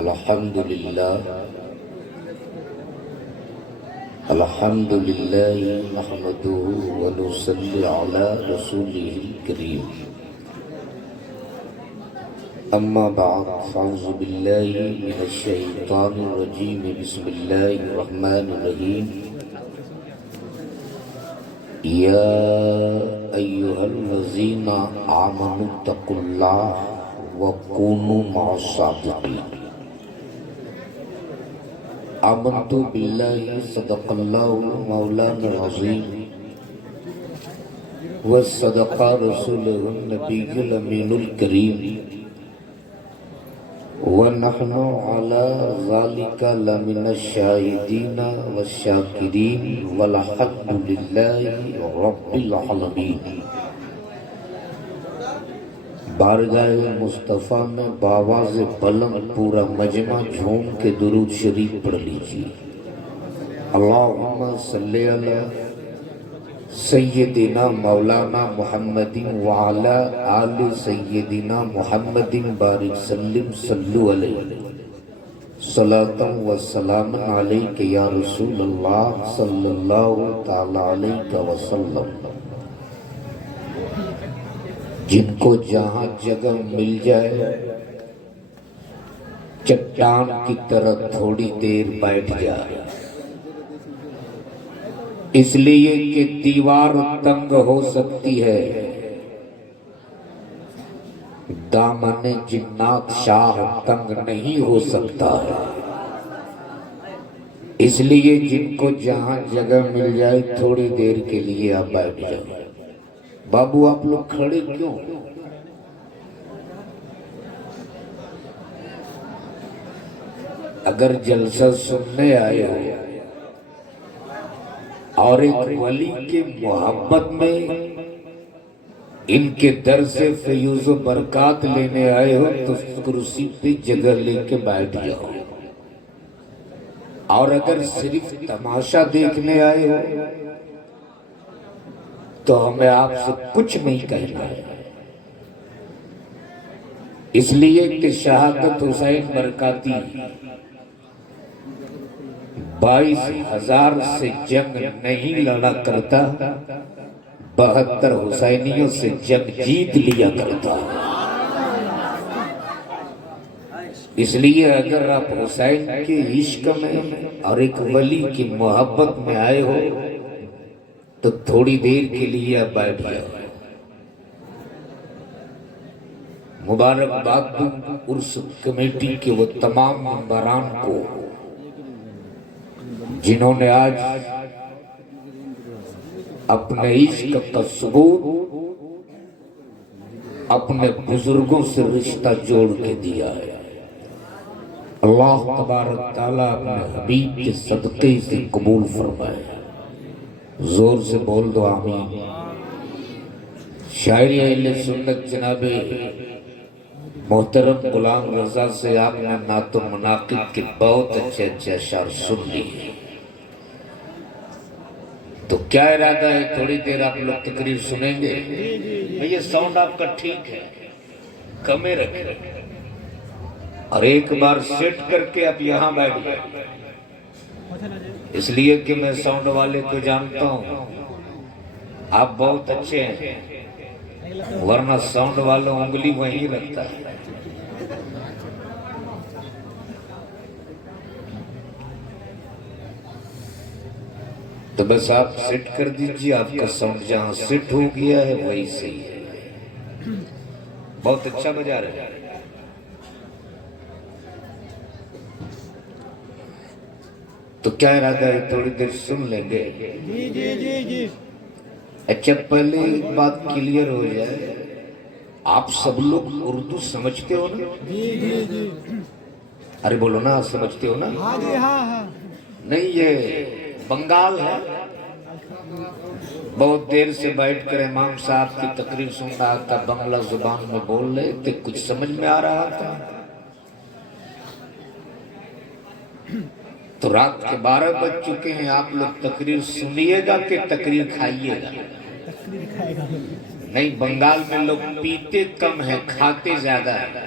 الحمدللہ الحمدللہ نحمدہ ونصلی علی رسولہ الکریم اما بعد فاعوذ باللہ من الشیطان الرجیم بسم اللہ الرحمن الرحیم یا ایہا الذین آمنوا اتقوا اللہ وکونوا مع الصادقین آمنت باللہ صدق اللہ مولانا العظیم وصدق رسولہ النبی الامین الکریم ونحن علی ذالک لمن الشاہدین والشاکرین والحمد للہ رب العالمین۔ بارگاہ مصطفیٰ میں بآواز بلند پورا مجمع جھوم کے درود شریف پڑھ لیجیے۔ اللہم صلی علی سیدنا مولانا محمد وعلی آل سیدنا محمد بارک سلم صلو علیہ صلاۃ و سلام علیک یا رسول اللہ صلی اللہ تعالی علیہ وسلم۔ جن کو جہاں جگہ مل جائے چٹان کی طرح تھوڑی دیر بیٹھ جائے، اس لیے کہ دیوار تنگ ہو سکتی ہے، دامن جنات شاہ تنگ نہیں ہو سکتا ہے۔ اس لیے جن کو جہاں جگہ مل جائے تھوڑی دیر کے لیے آپ بیٹھ جائیں۔ بابو آپ لوگ کھڑے کیوں؟ اگر جلسہ سننے آئے ہو اور ایک ولی کے محبت میں ان کے در سے فیوز و برکات لینے آئے ہو تو کرسی پہ جگہ لے کے بیٹھ جاؤ، اور اگر صرف تماشا دیکھنے آئے ہو تو ہمیں آپ سے کچھ نہیں کہنا ہے، اس لیے کہ شہادت حسین برکاتی 22,000 سے جنگ نہیں لڑا کرتا، 72 حسینیوں سے جنگ جیت لیا کرتا۔ اس لیے اگر آپ حسین کے عشق میں اور ایک ولی کی محبت میں آئے ہو تو تھوڑی دیر کے لیے آپ بیٹھ جاؤ۔ مبارکباد دوں عرس کمیٹی کے وہ تمام ممبران کو جنہوں نے آج اپنے عشق کا ثبوت اپنے بزرگوں سے رشتہ جوڑ کے دیا ہے۔ اللہ تبارک تعالیٰ اپنے حبیب کے صدقے سے قبول فرمائے۔ زور سے بول دو آمین۔ شاعر اہل سنت جناب محترم غلام رضا سے آپ نے نعت و مناقب کے بہت اچھے اچھے اشعار سن لیے، تو کیا ارادہ ہے تھوڑی دیر آپ لوگ تقریر سنیں گے؟ یہ ساؤنڈ آپ کا ٹھیک ہے، کمے رکھیں، اور ایک بار سیٹ کر کے آپ یہاں بیٹھ گئے، اس لیے کہ میں ساؤنڈ والے کو جانتا ہوں، آپ بہت اچھے ہیں، ورنہ ساؤنڈ والا انگلی وہیں رکھتا ہے۔ تو بس آپ سیٹ کر دیجئے، آپ کا ساؤنڈ جہاں سیٹ ہو گیا ہے وہی صحیح ہے، بہت اچھا بجا رہے ہیں۔ تو کیا ارادہ ہے تھوڑی دیر سن لیں گے؟ جی۔ اچھا پہلے ایک بات کلیئر ہو جائے، آپ سب لوگ اردو سمجھتے ہو نا؟ جی۔ ارے بولو نا، سمجھتے ہو نا؟ ہاں۔ نہیں، یہ بنگال ہے، بہت دیر سے بیٹھ کر امام صاحب کی تقریر سن رہا تھا، بنگلہ زبان میں بول رہے تھے، کچھ سمجھ میں آ رہا تھا، تو رات کے 12 بج چکے ہیں، آپ لوگ تقریر سنیے گا کہ تقریر کھائیے گا؟ نہیں، بنگال میں لوگ پیتے کم ہیں، کھاتے زیادہ ہیں۔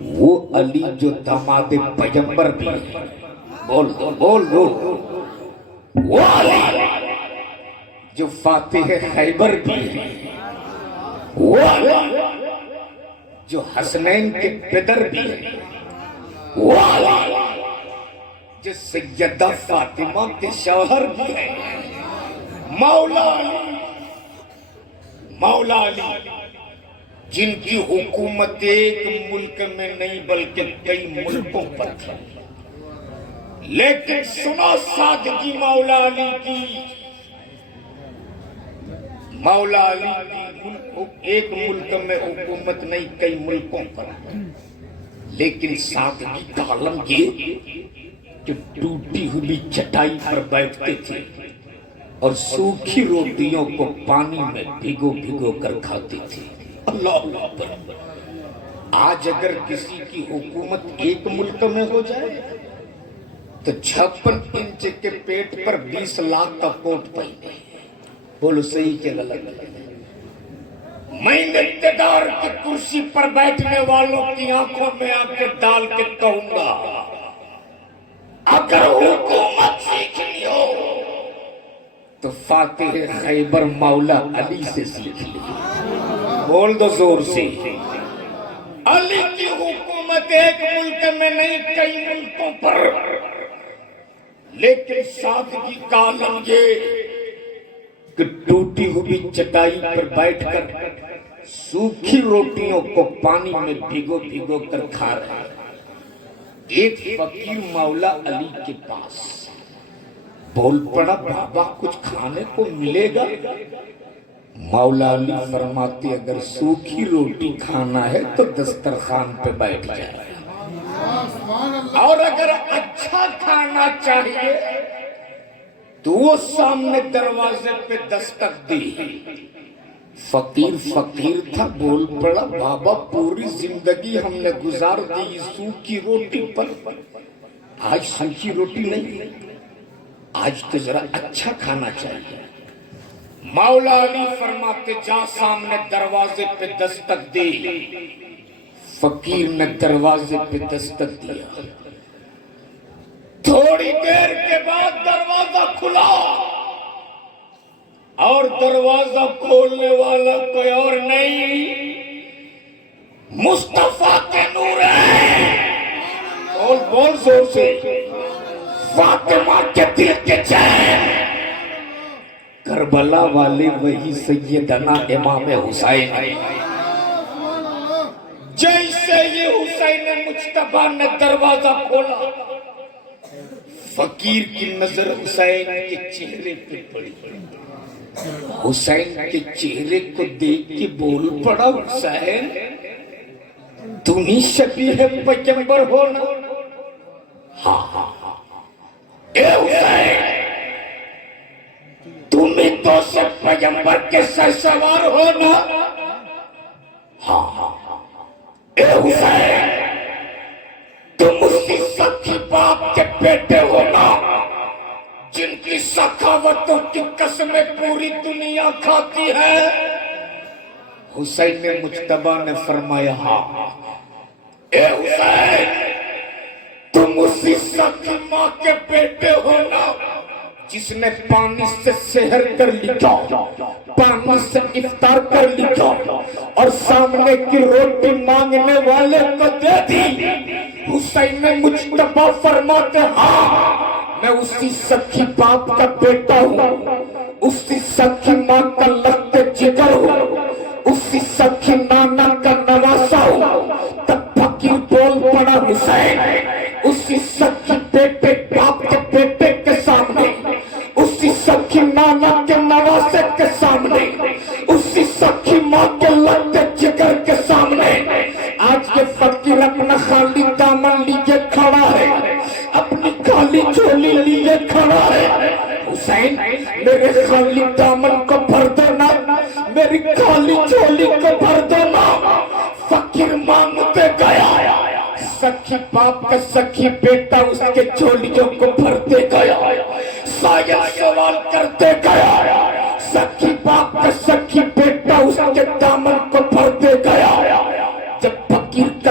وہ علی جو داماد پیغمبر بھی ہے، بول دو بول دو، وہ علی جو فاتح خیبر بھی ہے، وہ علی جو حسنین کے پدر بھی ہے، وہ علی جو سیدہ فاطمہ کے شوہر بھی ہے، مولا علی، مولا علی جن کی حکومت ایک ملک میں نہیں بلکہ کئی ملکوں پر تھی، لیکن سنا سادگی مولا علی کی، مولا علی کی ایک ملک میں حکومت نہیں کئی ملکوں پر، لیکن سادگی کا عالم یہ کہ ٹوٹی ہوئی چٹائی پر بیٹھتے تھے اور سوکھی روٹیوں کو پانی میں بھگو بھگو کر کھاتے تھے۔ اللہ اکبر۔ آج اگر کسی کی حکومت ایک ملک میں ہو جائے تو 56 انچ کے پیٹ پر 20 لاکھ کا کوٹ پہنے، بولو صحیح کہ غلط؟ میں اقتدار کی کرسی پر بیٹھنے والوں کی آنکھوں میں آنکھیں ڈال کے کہوں گا، اگر حکومت سیکھنی ہو تو فاتح خیبر مولا علی سے سیکھ لی، بول دو زور سے۔ علی کی حکومت ایک ملک میں نہیں کئی ملکوں پر، لیکن سادگی کا عالم یہ کہ ٹوٹی ہوئی چٹائی پر بیٹھ کر سوکھی روٹیوں کو پانی میں بھگو بھگو کر کھا رہے ہیں۔ ایک فقیر مولا علی کے پاس بول پڑا، بابا کچھ کھانے کو ملے گا؟ مولا علی فرماتے اگر سوکھی روٹی کھانا ہے تو دسترخوان پہ بیٹھ جائے، اور اگر اچھا کھانا چاہیے تو وہ سامنے دروازے پہ دستک دی۔ فقیر فقیر تھا، بول پڑا بابا پوری زندگی ہم نے گزار دی سوکھی روٹی پر، آج سوکھی روٹی نہیں، آج تو ذرا اچھا کھانا چاہیے۔ مولا علی فرماتے جا سامنے دروازے پہ دستک دی۔ فقیر نے دروازے پہ دستک دیا، تھوڑی دیر کے بعد دروازہ کھلا اور دروازہ کھولنے والا کوئی اور نہیں، مصطفیٰ کے نور ہے، بول بول زور سے، فاطمہ کے دل کے چین، کربلا والے وہی سیدنا امام حسین۔ جیسے یہ حسین مجتبیٰ نے دروازہ کھولا، فقیر کی نظر حسین کے چہرے پہ پڑی، حسین کے چہرے کو دیکھ کے بول پڑا حسین تمہیں شبیہ پیغمبر ہونا؟ ہاں ہاں اے حسین تمہیں تو سے پیغمبر کے سر سوار ہونا؟ ہاں ہاں اے حسین تم اسی سخی باپ کے بیٹے ہونا جن کی سخاوتوں کی قسمیں پوری دنیا کھاتی ہے؟ حسین مجتبیٰ نے فرمایا ہاں۔ اے حسین تم اسی سخی ماں کے بیٹے ہونا جس نے پانی سے سحر کر لکھا، پانی سے افطار کر لکھا اور سامنے کی روٹی مانگنے والے کو دے دی۔ حسین مجتبیٰ فرماتے ہاں میں اسی سخی باپ کا بیٹا ہوں، اسی سخی ماں کا لخت جگر ہوں، اسی سخی نانا کا نواسا ہوں۔ تب فقیر بول پڑا حسین اسی سخی بیٹے باپ کے بیٹے کے سامنے، اسی سخی نانا کے نواسے کے سامنے، اسی سخی ماں کے لخت جگر کے سامنے آج یہ فقیر اپنا خالی دامن لیے کھڑا ہے، اپنی خالی چولی لیے کھڑا ہے۔ حسین میرے خالی دامن کو بھر دینا، میری خالی چولی کو بھر دینا۔ فقیر مانگتے گیا، سخی باپ کا سخی بیٹا اس کے چولیوں کو بھرتے گیا، سایہ سوال کرتے گیا، سخی باپ کا سخی بیٹا اس کے دامن کو بھرتے گیا۔ جب فقیر کا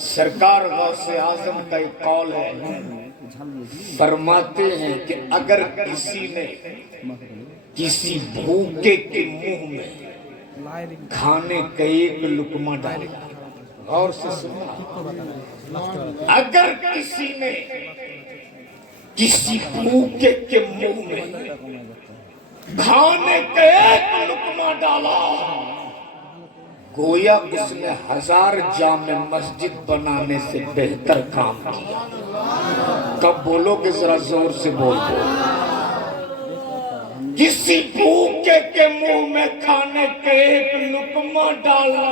سرکار غوث اعظم کا ایک قول ہے، فرماتے ہیں کہ اگر کسی نے کسی بھوکے کے منہ میں کھانے کا ایک لقمہ ڈالا، غور سے سننا، اگر کسی نے کسی بھوکے کے منہ میں کھانے کا ایک لقمہ ڈالا، گویا اس نے 1000 جامع مسجد بنانے سے بہتر کام کیا۔ کب بولو گے؟ ذرا زور سے بول دو۔ کسی بھوکے کے منہ میں کھانے کا ایک لقمہ ڈالا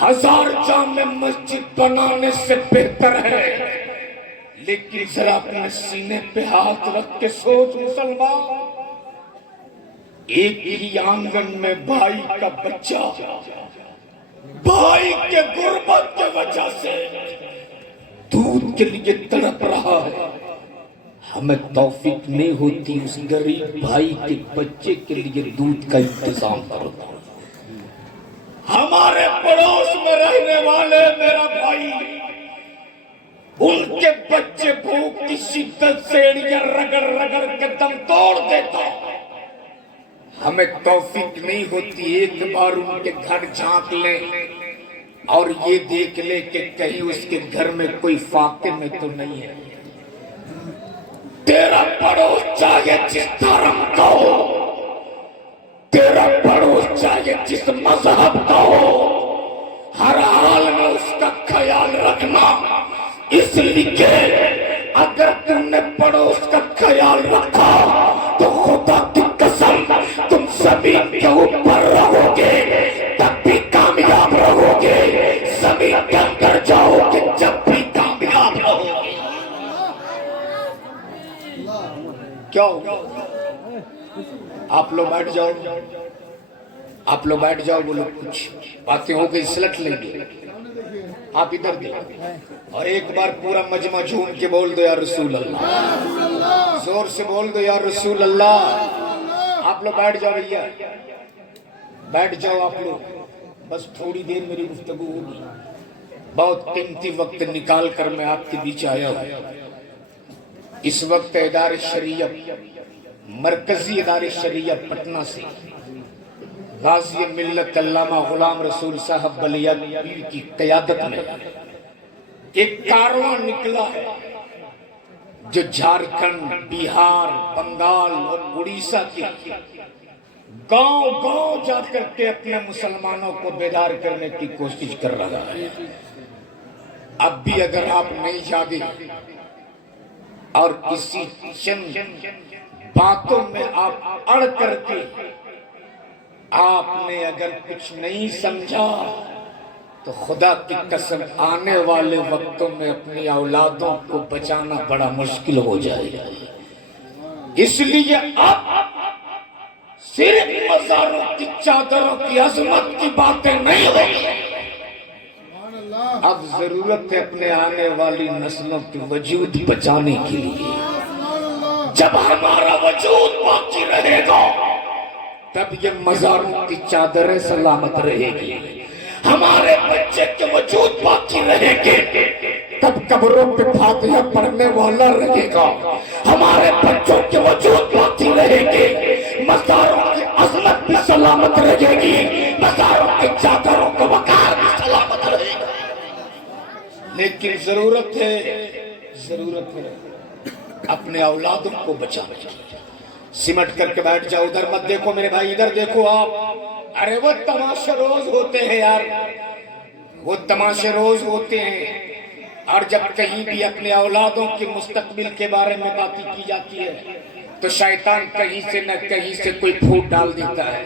1000 جامع مسجد بنانے سے بہتر ہے۔ لیکن ذرا اپنے سینے پہ ہاتھ رکھ کے سوچ مسلمان، ایک ہی آنگن میں بھائی کا بچہ بھائی کے غربت کی وجہ سے دودھ کے لیے تڑپ رہا ہے، ہمیں توفیق نہیں ہوتی اس غریب بھائی کے بچے کے لیے دودھ کا انتظام کرو۔ ہمارے پڑوس میں رہنے والے میرا بھائی، ان کے بچے بھوک کی شدت سے ایڑیاں رگڑ رگڑ کے دم توڑ دیتا، ہمیں توفیق نہیں ہوتی ایک بار ان کے گھر جھانک لیں اور یہ دیکھ لیں کہ کہیں اس کے گھر میں کوئی فاقے میں تو نہیں ہے۔ تیرا پڑوس چاہے جس دھرم کا ہو، تیرا پڑوس چاہے جس مذہب کا ہو، ہر حال میں اس کا خیال رکھنا، اس لیے اگر تم نے پڑوس کا خیال رکھا تو خدا کی قسم تم زمین کے اوپر رہو گے تب بھی کامیاب رہو گے، زمین کے اندر جاؤ گے جب بھی کامیاب رہو گے۔ کیا ہوگا؟ آپ لوگ بیٹھ جاؤ، آپ لوگ بیٹھ جاؤ، وہ لوگ کچھ باتیں ہو گئی سلٹ لیں گے، آپ ادھر دے اور ایک بار پورا مجمع جھوم کے بول دو یا رسول اللہ، زور سے بول دو یا رسول اللہ۔ آپ لوگ بیٹھ جاؤ بھیا، بیٹھ جاؤ آپ لوگ، بس تھوڑی دیر میری گفتگو ہوگی، بہت قیمتی وقت نکال کر میں آپ کے بیچ آیا ہوں۔ اس وقت ادارہ شریعت، مرکزی ادارہ شریعت پٹنہ سے غازی ملت علامہ غلام رسول صاحب بلیا پیر کی قیادت میں ایک کارواں نکلا ہے جو جھارکھنڈ، بہار، بنگال اور اڑیسہ کے گاؤں گاؤں جا کر کے اپنے مسلمانوں کو بیدار کرنے کی کوشش کر رہا ہے۔ اب بھی اگر آپ نہیں جاگے اور کسی چند باتوں میں آپ اڑ کر کے آپ نے اگر کچھ نہیں سمجھا تو خدا کی قسم آنے والے وقتوں میں اپنی اولادوں کو بچانا بڑا مشکل ہو جائے گا۔ اس لیے اب صرف مزاروں کی چادروں کی عظمت کی باتیں نہیں ہوئی، اب ضرورت ہے اپنے آنے والی نسلوں کے وجود بچانے کے لیے۔ جب ہمارا وجود باقی رہے گا تب یہ مزاروں کی چادریں سلامت رہے گی، ہمارے بچے کے وجود باقی رہے گے تب قبروں پہ فاتحہ پڑھنے والا رہے گا، ہمارے بچوں کے وجود باقی رہے گے، مزاروں کی عظمت بھی سلامت رہے گی، مزاروں کی چادروں کو وقار بھی سلامت رہے گا۔ لیکن ضرورت ہے اپنے اولادوں کو بچانے کی۔ سمٹ کر کے بیٹھ جاؤ، ادھر مت دیکھو میرے بھائی، ادھر دیکھو آپ۔ ارے وہ تماشے روز ہوتے ہیں یار، وہ تماشے روز ہوتے ہیں، اور جب کہیں بھی اپنے اولادوں کے مستقبل کے بارے میں باتیں کی جاتی ہے تو شیطان کہیں سے نہ کہیں سے کوئی پھوٹ ڈال دیتا ہے۔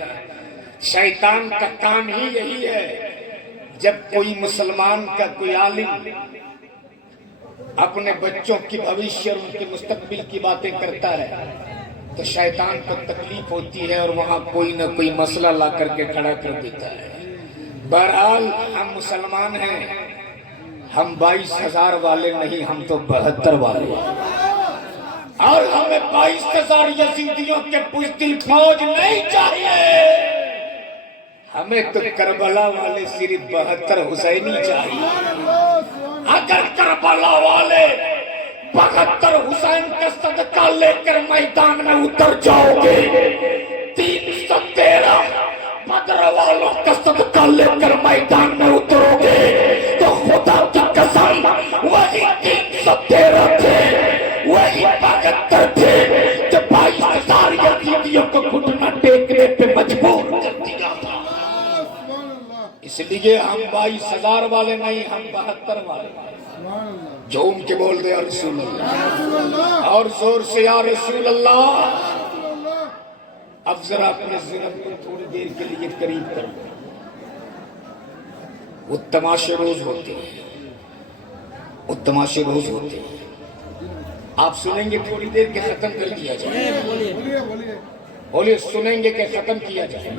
شیطان کا کام ہی یہی ہے، جب کوئی مسلمان کا کوئی عالم اپنے بچوں کی بھوشیہ اور ان کے مستقبل کی باتیں کرتا ہے تو شیطان کو تکلیف ہوتی ہے اور وہاں کوئی نہ کوئی مسئلہ لا کر کے کھڑا کر دیتا ہے۔ بہرحال ہم مسلمان ہیں، ہم 22,000 والے نہیں، ہم تو 72 والے ہیں، اور ہمیں 22,000 یزیدیوں کے بزدل فوج نہیں چاہیے، ہمیں تو کربلا والے صرف 72 حسینی چاہیے. اگر کربلا والے 72 حسین کا صدقہ لے کر میدان میں اتر جاؤ گے, 313 بدر والوں کا صدقہ لے کر میدان میں اترو گے تو خدا کی قسم وہی 313 تھے, وہی 72 تھے جو 22,000 یزیدیوں کو گھٹنا ٹیکنے پہ مجبور کر دیا تھا. اس لیے ہم 22,000 والے نہیں, ہم 72 والے. جو ان کے بول دے یا رسول اللہ, اور زور سے یا رسول اللہ. اب ذرا اپنے ذہن کو تھوڑی دیر کے لیے قریب کرو. وہ تماشے روز ہوتے ہیں, وہ تماشے روز ہوتے ہیں. آپ سنیں گے تھوڑی دیر کے ختم کر دیا جائے. بولیے سنیں گے کہ ختم کیا جائے.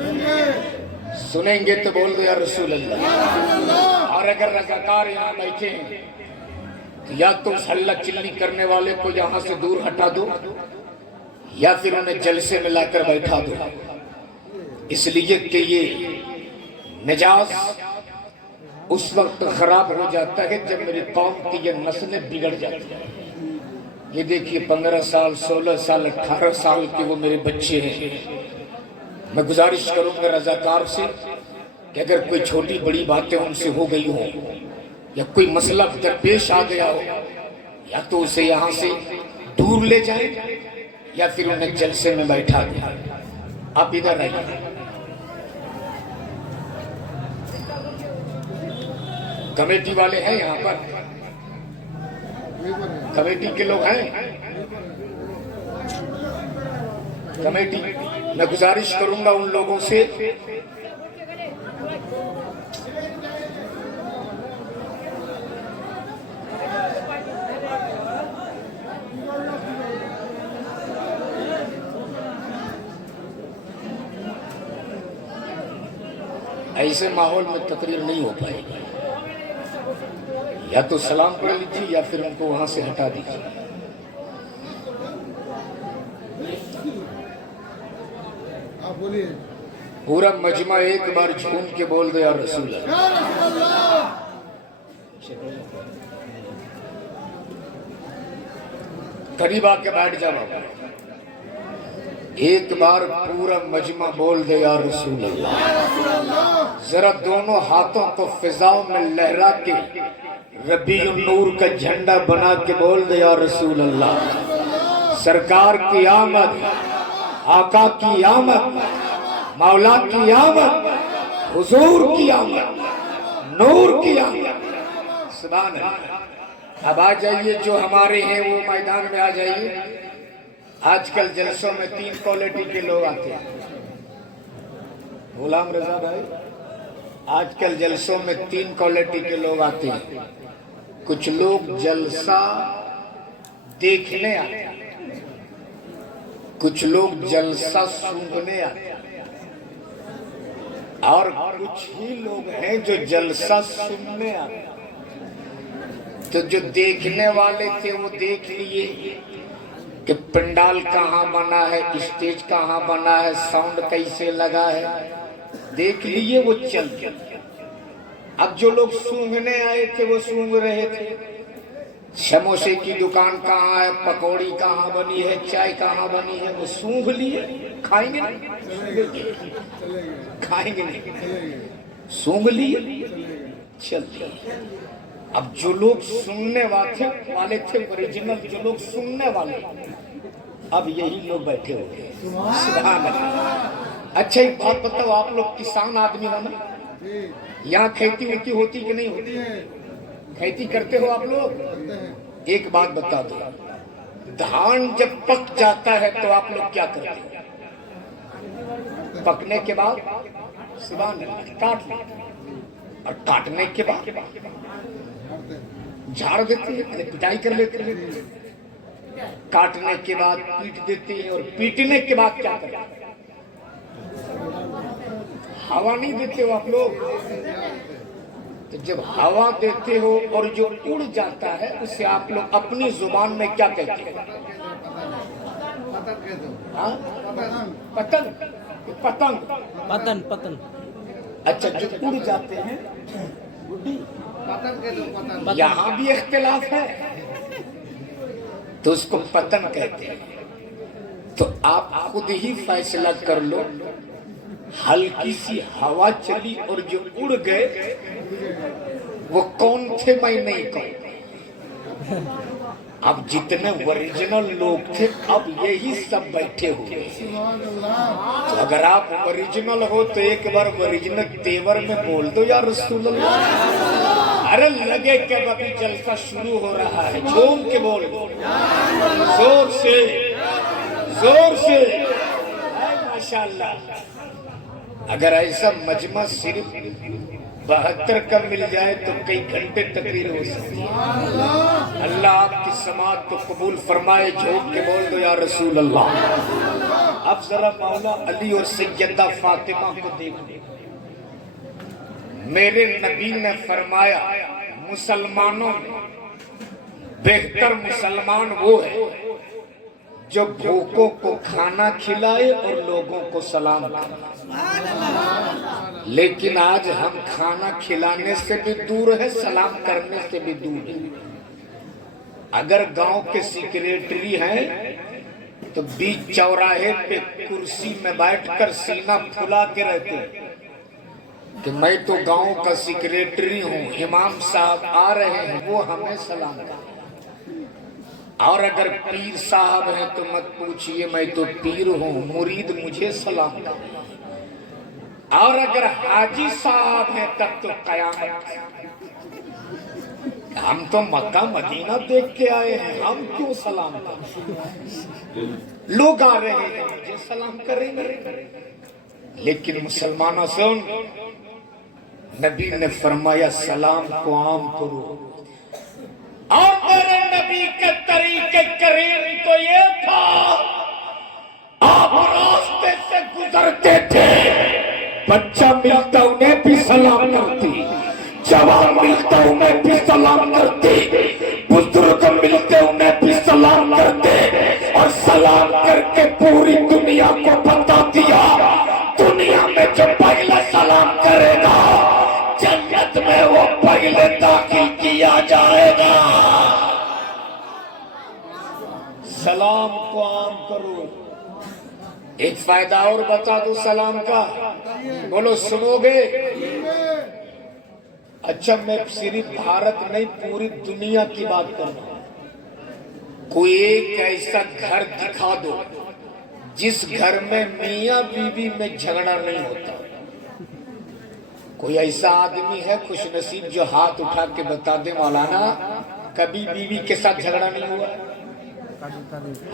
سنیں گے تو بول دو یا رسول اللہ. اور اگر رضاکار یہاں بیٹھے ہیں تو یا تم ہلہ چلنی کرنے والے کو یہاں سے دور ہٹا دو یا پھر انہیں جلسے میں لا کر بیٹھا دو. اس لیے کہ یہ نجاز اس وقت خراب ہو جاتا ہے جب میری قوم کی یہ نسلیں بگڑ جاتی ہیں. یہ دیکھیے 15 سال 16 سال 18 سال کے وہ میرے بچے ہیں. میں گزارش کروں گا رضاکار سے کہ اگر کوئی چھوٹی بڑی باتیں ان سے ہو گئی ہوں یا کوئی مسئلہ درپیش آ گیا ہو یا تو اسے یہاں سے دور لے جائیں یا پھر انہیں جلسے میں بیٹھا دیں. آپ ادھر آئیے. کمیٹی والے ہیں یہاں پر, کمیٹی کے لوگ ہیں کمیٹی. میں گزارش کروں گا ان لوگوں سے ایسے ماحول میں تقریر نہیں ہو پائے گی. یا تو سلام پڑھ لیجیے یا پھر ان کو وہاں سے ہٹا دیجیے. پورا مجمع ایک بار جھوم کے بول دے یا رسول اللہ. قریب آ کے بیٹھ جاؤ. ایک بار پورا مجمع بول دے یا رسول اللہ. ذرا دونوں ہاتھوں کو فضاؤں میں لہرا کے ربیع النور کا جھنڈا بنا کے بول دے یا رسول اللہ. سرکار کی آمد, آقا کی آمد, مولا کی آمد, حضور کی آمد, نور کی آمد. سبحان اللہ. اب آ جائیے جو ہمارے ہیں وہ میدان میں آ جائیے. آج کل جلسوں میں 3 کوالٹی کے لوگ آتے ہیں. غلام رضا بھائی, آج کل جلسوں میں 3 کوالٹی کے لوگ آتے ہیں. کچھ لوگ جلسہ دیکھنے آتے ہیں, کچھ لوگ جلسہ سننے آتے ہیں, اور کچھ ہی لوگ ہیں جو جلسہ سننے آتے ہیں. تو جو دیکھنے والے تھے وہ دیکھ لیے کہ پنڈال کہاں بنا ہے, اسٹیج کہاں بنا ہے, ساؤنڈ کیسے لگا ہے, دیکھ لیے وہ چل گئے. اب جو لوگ سونگھنے آئے تھے وہ سونگ رہے تھے. سموسے کی دکان کہاں ہے, پکوڑی کہاں بنی ہے, چائے کہاں بنی ہے, وہ سونگھ لیے. کھائیں گے نہیں, کھائیں گے نہیں, سونگ لیے چل دیے. اب جو لوگ سننے والے تھے اوریجنل, جو لوگ سننے والے, اب یہی لوگ بیٹھے ہوئے. سبحان اللہ. اچھا ایک بات بتاؤ, آپ لوگ کسان آدمی ہو نا, یہاں کھیتی ویتی ہوتی کہ نہیں ہوتی؟ کھیتی کرتے ہو آپ لوگ؟ ایک بات بتا دو, دھان جب پک جاتا ہے تو آپ لوگ کیا کرتے ہیں؟ پکنے کے بعد سبحان اللہ کاٹ لیتے ہیں, اور کاٹنے کے بعد جھاڑ دیتے ہیں, پٹائی کر لیتے ہیں. کاٹنے کے بعد پیٹ دیتے ہیں, اور پیٹنے کے بعد کیا کرتے ہیں؟ ہوا نہیں دیتے ہو آپ لوگ. تو جب ہوا دیتے ہو اور جو اڑ جاتا ہے اسے آپ لوگ اپنی زبان میں کیا کہتے ہیں؟ پتنگ. پتنگ. پتنگ. اچھا جو اڑ جاتے ہیں یہاں بھی اختلاف ہے تو اس کو پتن کہتے ہیں. تو آپ خود ہی فیصلہ کر لو, ہلکی سی ہوا چلی اور جو اڑ گئے وہ کون تھے, میں نہیں کہوں. اب جتنے اوریجنل لوگ تھے اب یہی سب بیٹھے ہوئے. تو اگر آپ اوریجنل ہو تو ایک بار اوریجنل تیور میں بول دو یا رسول اللہ. ارے لگے کہ ابھی جلسہ شروع ہو رہا ہے, جھوم کے بول دو, زور سے زور سے. ماشاءاللہ. اگر ایسا مجمع صرف 72 کا مل جائے تو کئی گھنٹے تقریر ہو سکتی ہے. اللہ آپ کی سماعت کو قبول فرمائے. جھوم کے بول دو یا رسول اللہ. اب ذرا مولا علی اور سیدہ فاطمہ کو دیکھو. میرے نبی نے فرمایا مسلمانوں میں بہتر مسلمان وہ ہے جو بھوکوں کو کھانا کھلائے اور لوگوں کو سلام کرے. لیکن آج ہم کھانا کھلانے سے بھی دور ہیں, سلام کرنے سے بھی دور ہیں. اگر گاؤں کے سیکریٹری ہیں تو بیچ چوراہے پہ کرسی میں بیٹھ کر سینہ پھلا کے رہتے ہیں کہ میں تو گاؤں کا سیکریٹری ہوں, امام صاحب آ رہے ہیں وہ ہمیں سلام کریں. اور اگر پیر صاحب ہیں تو مت پوچھئے, میں تو پیر ہوں, مرید مجھے سلام کریں. اور اگر حاجی صاحب ہیں تب تو قیامت. ہم تو مکہ مدینہ دیکھ کے آئے ہیں, ہم کیوں سلام کریں؟ لوگ آ رہے ہیں مجھے سلام کریں گے. لیکن مسلمانوں سن, نبی نے فرمایا سلام کو عام کرو. اور میرے نبی کے طریقے کریم تو یہ تھا, آپ راستے سے گزرتے تھے, بچہ ملتا انہیں بھی سلام کرتی, جوان ملتا انہیں بھی سلام کرتی, بزرگ ملتے انہیں بھی سلام کرتے, اور سلام کر کے پوری دنیا کو بتا دیا دنیا میں جو پہلے سلام کرے گا جنت میں وہ پہلے داخل کیا جائے گا. سلام کو عام کرو. ایک فائدہ اور بتا دو سلام کا, بولو سنو گے؟ اچھا میں صرف بھارت نہیں پوری دنیا کی بات کر رہا ہوں. کوئی ایک ایسا گھر دکھا دو جس گھر میں میاں بیوی میں جھگڑا نہیں ہوتا. کوئی ایسا آدمی ہے خوش نصیب جو ہاتھ اٹھا کے بتا دے مولانا کبھی بیوی کے ساتھ جھگڑا نہیں ہوا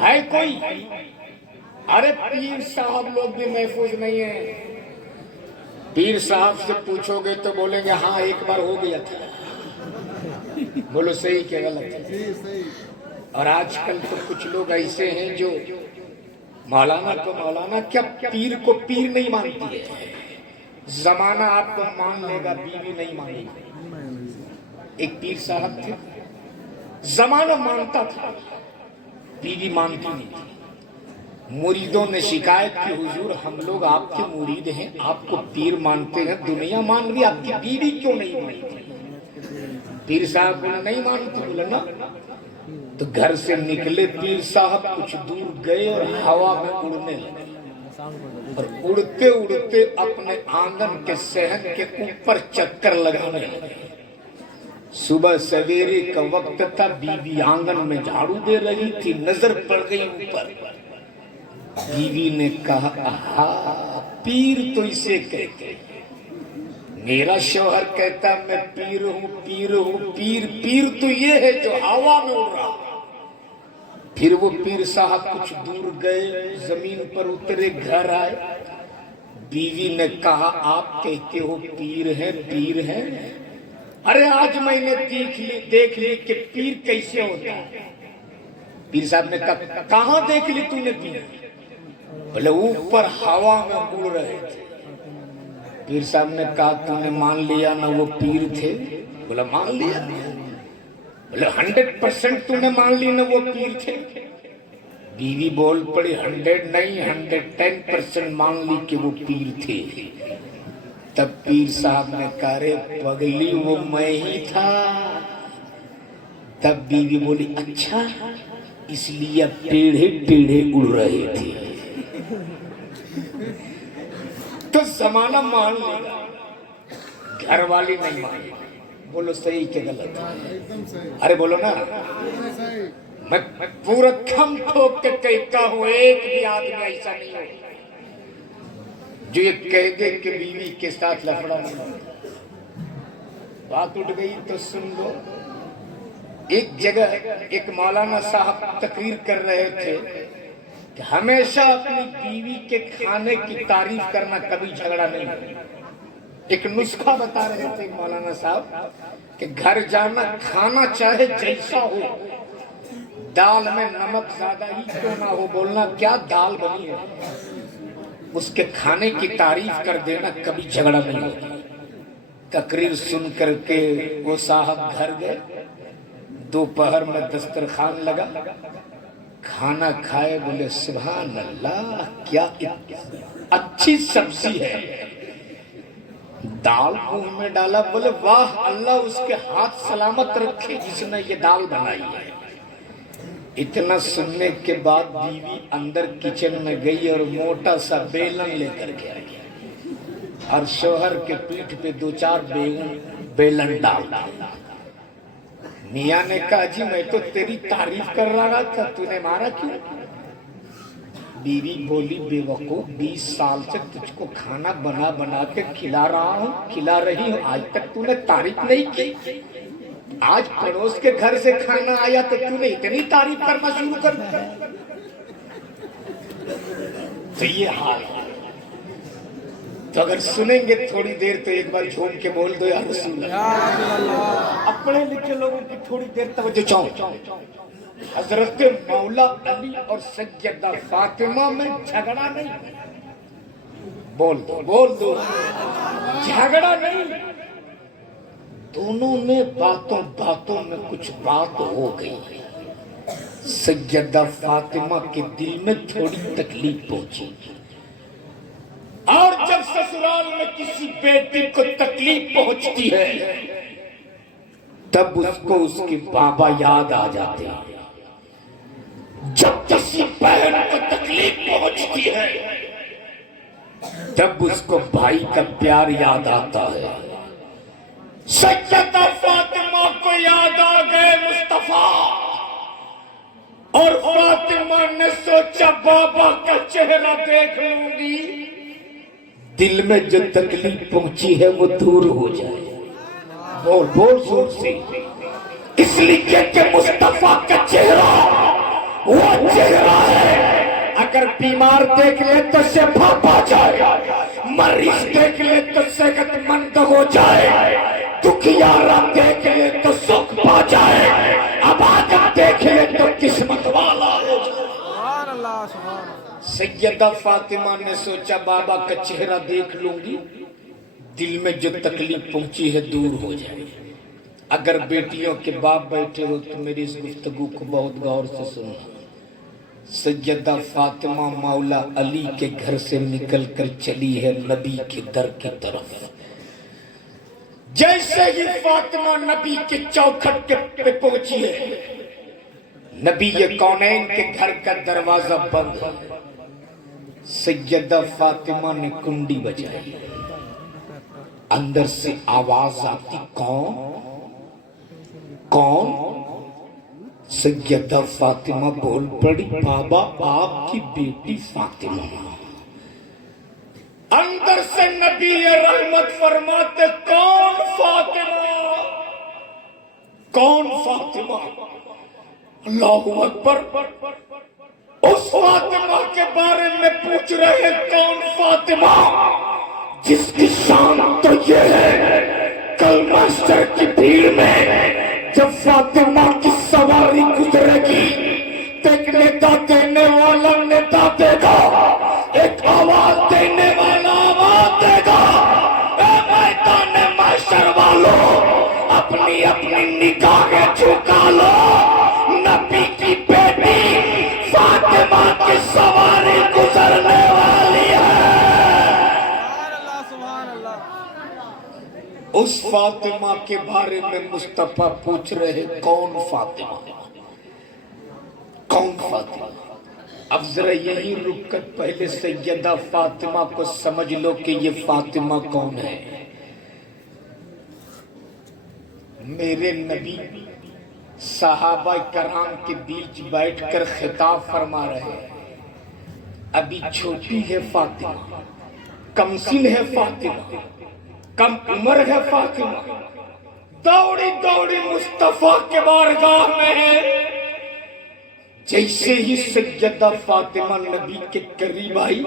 ہے کوئی؟ ارے پیر صاحب لوگ بھی محفوظ نہیں ہیں. پیر صاحب سے پوچھو گے تو بولیں گے ہاں ایک بار ہو گیا تھا. بولو صحیح کیا غلط ہے؟ اور آج کل تو کچھ لوگ ایسے ہیں جو مولانا کو مولانا کیا پیر کو پیر نہیں مانتی ہے. زمانہ آپ کو مان لے گا, بیوی نہیں مانے گی. ایک پیر صاحب تھے, زمانہ مانتا تھا, بیوی مانتی نہیں تھی. مریدوں نے شکایت کی حضور ہم لوگ آپ کے مرید ہیں, آپ کو پیر مانتے ہیں, دنیا مان رہی, آپ کی بیوی کیوں نہیں مانتی؟ پیر صاحب بولے نہیں مانتی. بولے نا. تو گھر سے نکلے پیر صاحب, کچھ دور گئے اور ہوا میں اڑنے لگے, اور اڑتے اڑتے اپنے آنگن کے صحن کے اوپر چکر لگانے لگے. صبح سویرے کا وقت تھا, بیوی آنگن میں جھاڑو دے رہی تھی, نظر پڑ گئی اوپر. بیوی نے کہا آہا پیر تو اسے کہتے ہیں, میرا شوہر کہتا میں پیر ہوں پیر ہوں, پیر تو یہ ہے جو ہوا میں اڑ رہا. پھر وہ پیر صاحب کچھ دور گئے, زمین پر اترے, گھر آئے. بیوی نے کہا آپ کہتے ہو پیر ہے پیر ہے, ارے آج میں نے دیکھ لی کہ پیر کیسے ہوتا ہے. پیر صاحب نے کہا کہاں دیکھ لی تو نے پیر؟ بولے اوپر ہوا میں اڑ رہے تھے. پیر صاحب نے کہا تو نے مان لیا نا وہ پیر تھے؟ بولا مان لیا. بولے 100% تو نے مان لی نا وہ پیر تھے؟ بیوی بول پڑی 100 نہیں 110% مان لی کہ وہ پیر تھے. تب پیر صاحب نے کہا رے پگلی وہ میں ہی تھا. تب بیوی بولی اچھا اس لیے اب ٹیڑھے ٹیڑھے اڑ رہے تھے. تو زمانہ مان لے گا, گھر والی نہیں مانے. بولو صحیح کہ غلط؟ ایک دم صحیح. ارے بولو نا. صحیح. میں پورا کھم ٹھوک کے کہتا ہوں ایک بھی آدمی ایسا نہیں ہو جو یہ کہہ دے کہ بیوی کے ساتھ لفڑا نہیں ہوتا. بات اٹھ گئی تو سن لو. ایک جگہ ایک مولانا صاحب تقریر کر رہے تھے کہ ہمیشہ اپنی بیوی کے کھانے کی تعریف کرنا, کبھی جھگڑا نہیں ہوتا. ایک نسخہ بتا رہے تھے مولانا صاحب کہ گھر جانا کھانا چاہے جیسا ہو, دال میں نمک زیادہ ہی کیوں نہ ہو, بولنا کیا دال بنی ہے, اس کے کھانے کی تعریف کر دینا, کبھی جھگڑا نہیں ہوتا. تقریر سن کر کے وہ صاحب گھر گئے. دوپہر میں دسترخوان لگا, کھانا کھائے, بولے سبحان اللہ کیا اچھی سبزی ہے. دال منہ میں ڈالا, بولے واہ اللہ اس کے ہاتھ سلامت رکھے جس نے یہ دال بنائی ہے. اتنا سننے کے بعد بیوی اندر کچن میں گئی اور موٹا سا بیلن لے کر کے آئی اور شوہر کے پیٹھ پہ 2-4 بیلن ڈالا. میاں نے کہا جی میں تو تیری تعریف کر رہا تھا, تو نے مارا کیوں؟ بیوی بولی بے وقوف 20 سال سے تجھ کو کھانا بنا بنا کے کھلا رہا ہوں, کھلا رہی ہوں, آج تک تو نے تعریف نہیں کی. آج پڑوس کے گھر سے کھانا آیا تو تو نے اتنی تعریف کرنا شروع کر دیا. تو یہ حال ہے. تو اگر سنیں گے تھوڑی دیر تو ایک بار جھوم کے بول دو یا رسول اللہ. اپنے لکھے لوگوں کی تھوڑی دیر توجہ چاہوں. حضرت مولا علی اور سیدہ فاطمہ میں جھگڑا نہیں. بول دو جھگڑا نہیں. دونوں میں باتوں میں کچھ بات ہو گئی. سیدہ فاطمہ کے دل میں تھوڑی تکلیف پہنچی, اور جب سسرال میں کسی بیٹی کو تکلیف پہنچتی ہے تب اس کو اس کے بابا یاد آ جاتے ہیں. جب کسی بہن کو تکلیف پہنچتی ہے تب اس کو بھائی کا پیار یاد آتا ہے. سیدہ فاطمہ کو یاد آ گئے مصطفیٰ, اور فاطمہ نے سوچا بابا کا چہرہ دیکھ لوں گی, دل میں جو تکلیف پہنچی ہے وہ دور ہو جائے. بول زور سے. اس لیے کہ مصطفیٰ کا چہرہ وہ چہرہ ہے, اگر بیمار دیکھ لے تو شفا پا جائے, مریض دیکھ لے تو صحت مند ہو جائے, دکھیارا دیکھ لے تو سکھ پا جائے, عبادت دیکھ لے تو قسمت والا ہو جائے. سیدہ فاطمہ نے سوچا بابا کا چہرہ دیکھ لوں گی, دل میں جو تکلیف پہنچی ہے دور ہو جائے. اگر بیٹیوں کے باپ بیٹھے ہو تو میری اس گفتگو کو بہت غور سے سننا. سیدہ فاطمہ مولا علی کے گھر سے نکل کر چلی ہے نبی کے در کی طرف. جیسے ہی فاطمہ نبی کے چوکھٹ پہ پہنچی ہے, نبی کونین کے گھر کا دروازہ بند ہے. سیدہ فاطمہ نے کنڈی بجائی, اندر سے آواز آتی کون؟ سیدہ فاطمہ بول پڑی بابا آپ کی بیٹی فاطمہ. اندر سے نبی رحمت فرماتے کون فاطمہ؟ اللہ اکبر. اس فاطمہ کے بارے میں پوچھ رہے کون فاطمہ جس کی شان تو یہ ہے کل محشر کی بھیڑ میں جب فاطمہ کی سواری گزرے گی تو ایک نیتا دینے والا نیتا دے گا, ایک آواز دینے والا آواز دے گا. اے میدان محشر والوں اپنی نگاہیں جھکا لو, نبی کی بیٹی فاطمہ کی سواری گزرنے والی ہے. اس فاطمہ کے بارے میں مصطفیٰ پوچھ رہے کون فاطمہ، کون فاطمہ؟ اب ذرا یہی رک کر پہلے سیدہ فاطمہ کو سمجھ لو کہ یہ فاطمہ کون ہے۔ میرے نبی صحابہ کرام کے بیچ بیٹھ کر خطاب فرما رہے ہیں، ابھی چھوٹی ہے فاطمہ، کم سن ہے فاطمہ، کم عمر ہے فاطمہ، دوڑی دوڑی مصطفیٰ کے بارگاہ میں ہے۔ جیسے ہی سیدہ فاطمہ نبی کے قریب آئی،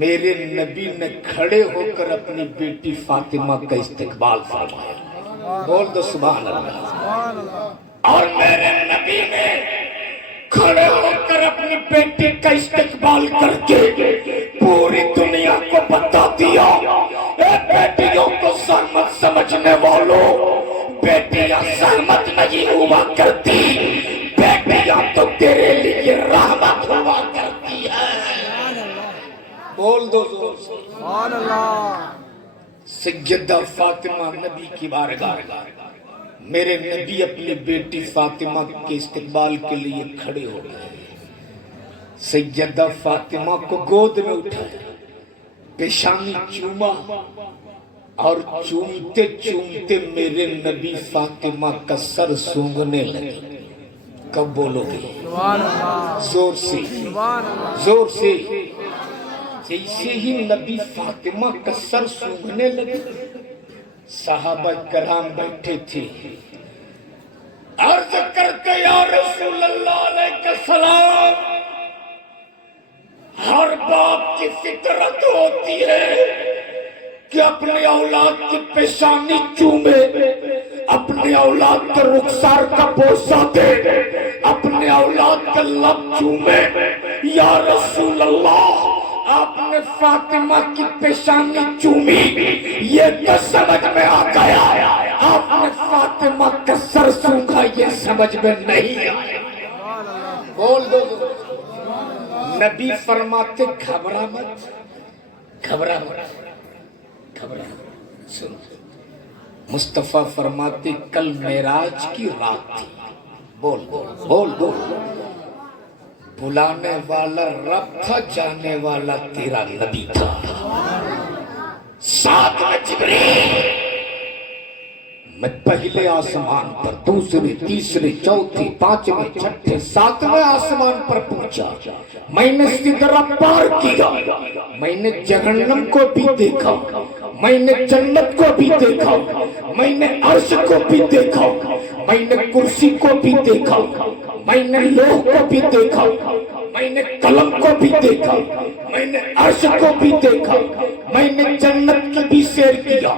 میرے نبی نے کھڑے ہو کر اپنی بیٹی فاطمہ کا استقبال فرمایا، بول دو سبحان اللہ۔ اور میرے نبی نے کھڑے ہو کر اپنی بیٹی کا استقبال کر کے پوری دنیا کو بتا دیا، اے بیٹیوں کو سہمت سمجھنے والوں، بیٹیاں سہمت نہیں ہوا کرتی، بیٹیاں تو تیرے لیے رحمت ہوا کرتی ہے، بول دو زور سے سبحان اللہ۔ سیدہ فاطمہ نبی کی بارگاہ، میرے نبی اپنی بیٹی فاطمہ کے استقبال کے لیے کھڑے ہو گئے، سیدہ فاطمہ کو گود میں اٹھایا، پیشانی چوما، اور چومتے چومتے میرے نبی فاطمہ کا سر سونگھنے لگے۔ کب بولو گے؟ زور سے، زور سے۔ جیسے ہی نبی فاطمہ کا سر سونگھنے لگے، صحابہ کرام بیٹھے تھے، عرض کرتے یا رسول اللہ علیہ السلام، ہر باپ کی فطرت ہوتی ہے کہ اپنے اولاد کی پیشانی چومے، اپنے اولاد کے رخسار کا بوسہ دے، اپنے اولاد کا لب چومے۔ یا رسول اللہ، آپ نے فاطمہ کی پیشانی چومی، یہ تو سمجھ میں آ گیا، آپ نے فاطمہ کا سر سونگھا، یہ سمجھ میں نہیں آیا، بول دو۔ نبی فرماتے گھبرا مت، گھبرا مت، گھبرا مت، سنو۔ مصطفیٰ فرماتے کل معراج کی رات تھی، بول بول بول بول، بلانے والا رب تھا، جانے والا تیرا نبی تھا۔ ساتھ میں جبریل، میں پہلے آسمان پر، دوسرے تیسرے چوتھے پانچویں چھٹے ساتویں آسمان پر پہنچا، میں نے سدرہ پار کیا، میں نے جہنم کو بھی دیکھا، میں نے جنت کو بھی دیکھا، میں نے عرش کو بھی دیکھا، میں نے کرسی کو بھی دیکھا، میں نے لوح کو بھی دیکھا، میں نے قلم کو بھی دیکھا، میں نے عرش کو بھی دیکھا، میں نے جنت کی بھی سیر کیا۔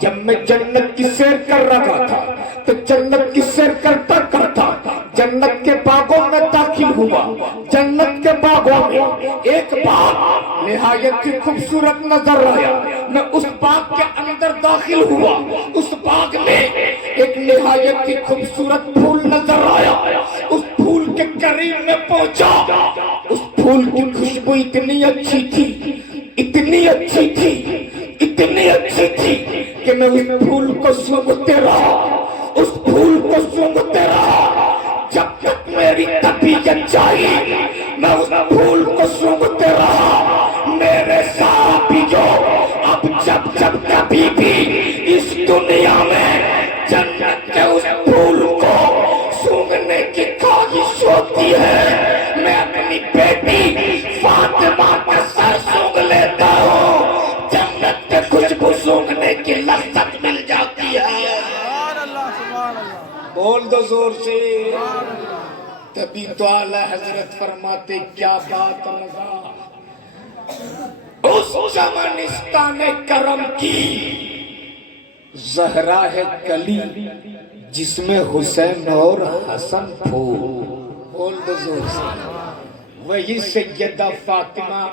جب میں جنت کی سیر کر رہا تھا تو جنت کی سیر کرتا کرتا جنت کے باغوں میں داخل ہوا۔ جنت کے باغوں میں ایک باغ نہایت ہی خوبصورت نظر آیا، میں اس باغ کے اندر داخل ہوا، اس باغ میں ایک نہایت ہی خوبصورت پھول نظر آیا، اس پھول کے قریب میں پہنچا، اس پھول کی خوشبو اتنی اچھی تھی، اتنی اچھی تھی، اتنی اچھی تھی کہ میں اس پھول کو سونگھتے رہا، اس پھول کو سونگھتے رہا، جب تک میری طبیعت چاہی میں اس پھول کو سونگھتے رہا۔ میرے ساتھیو، اب جب جب کبھی بھی اس دنیا میں جنت کے اس پھول کو سونگھنے کی خواہش ہوتی ہے، میں اپنی بیٹی فاطمہ کا سر سونگھ لیتا ہوں، جنت کے خوشبو سونگھنے کی لذت مل جاتی ہے۔ بول دو زور سے۔ تبھی تو اعلیٰ حضرت فرماتے کیا بات رضا، اس چمنستان کرم کی زہرا ہے کلی جس میں حسین اور حسن پھول۔ بول دو زور سے۔ وہی سیدہ فاطمہ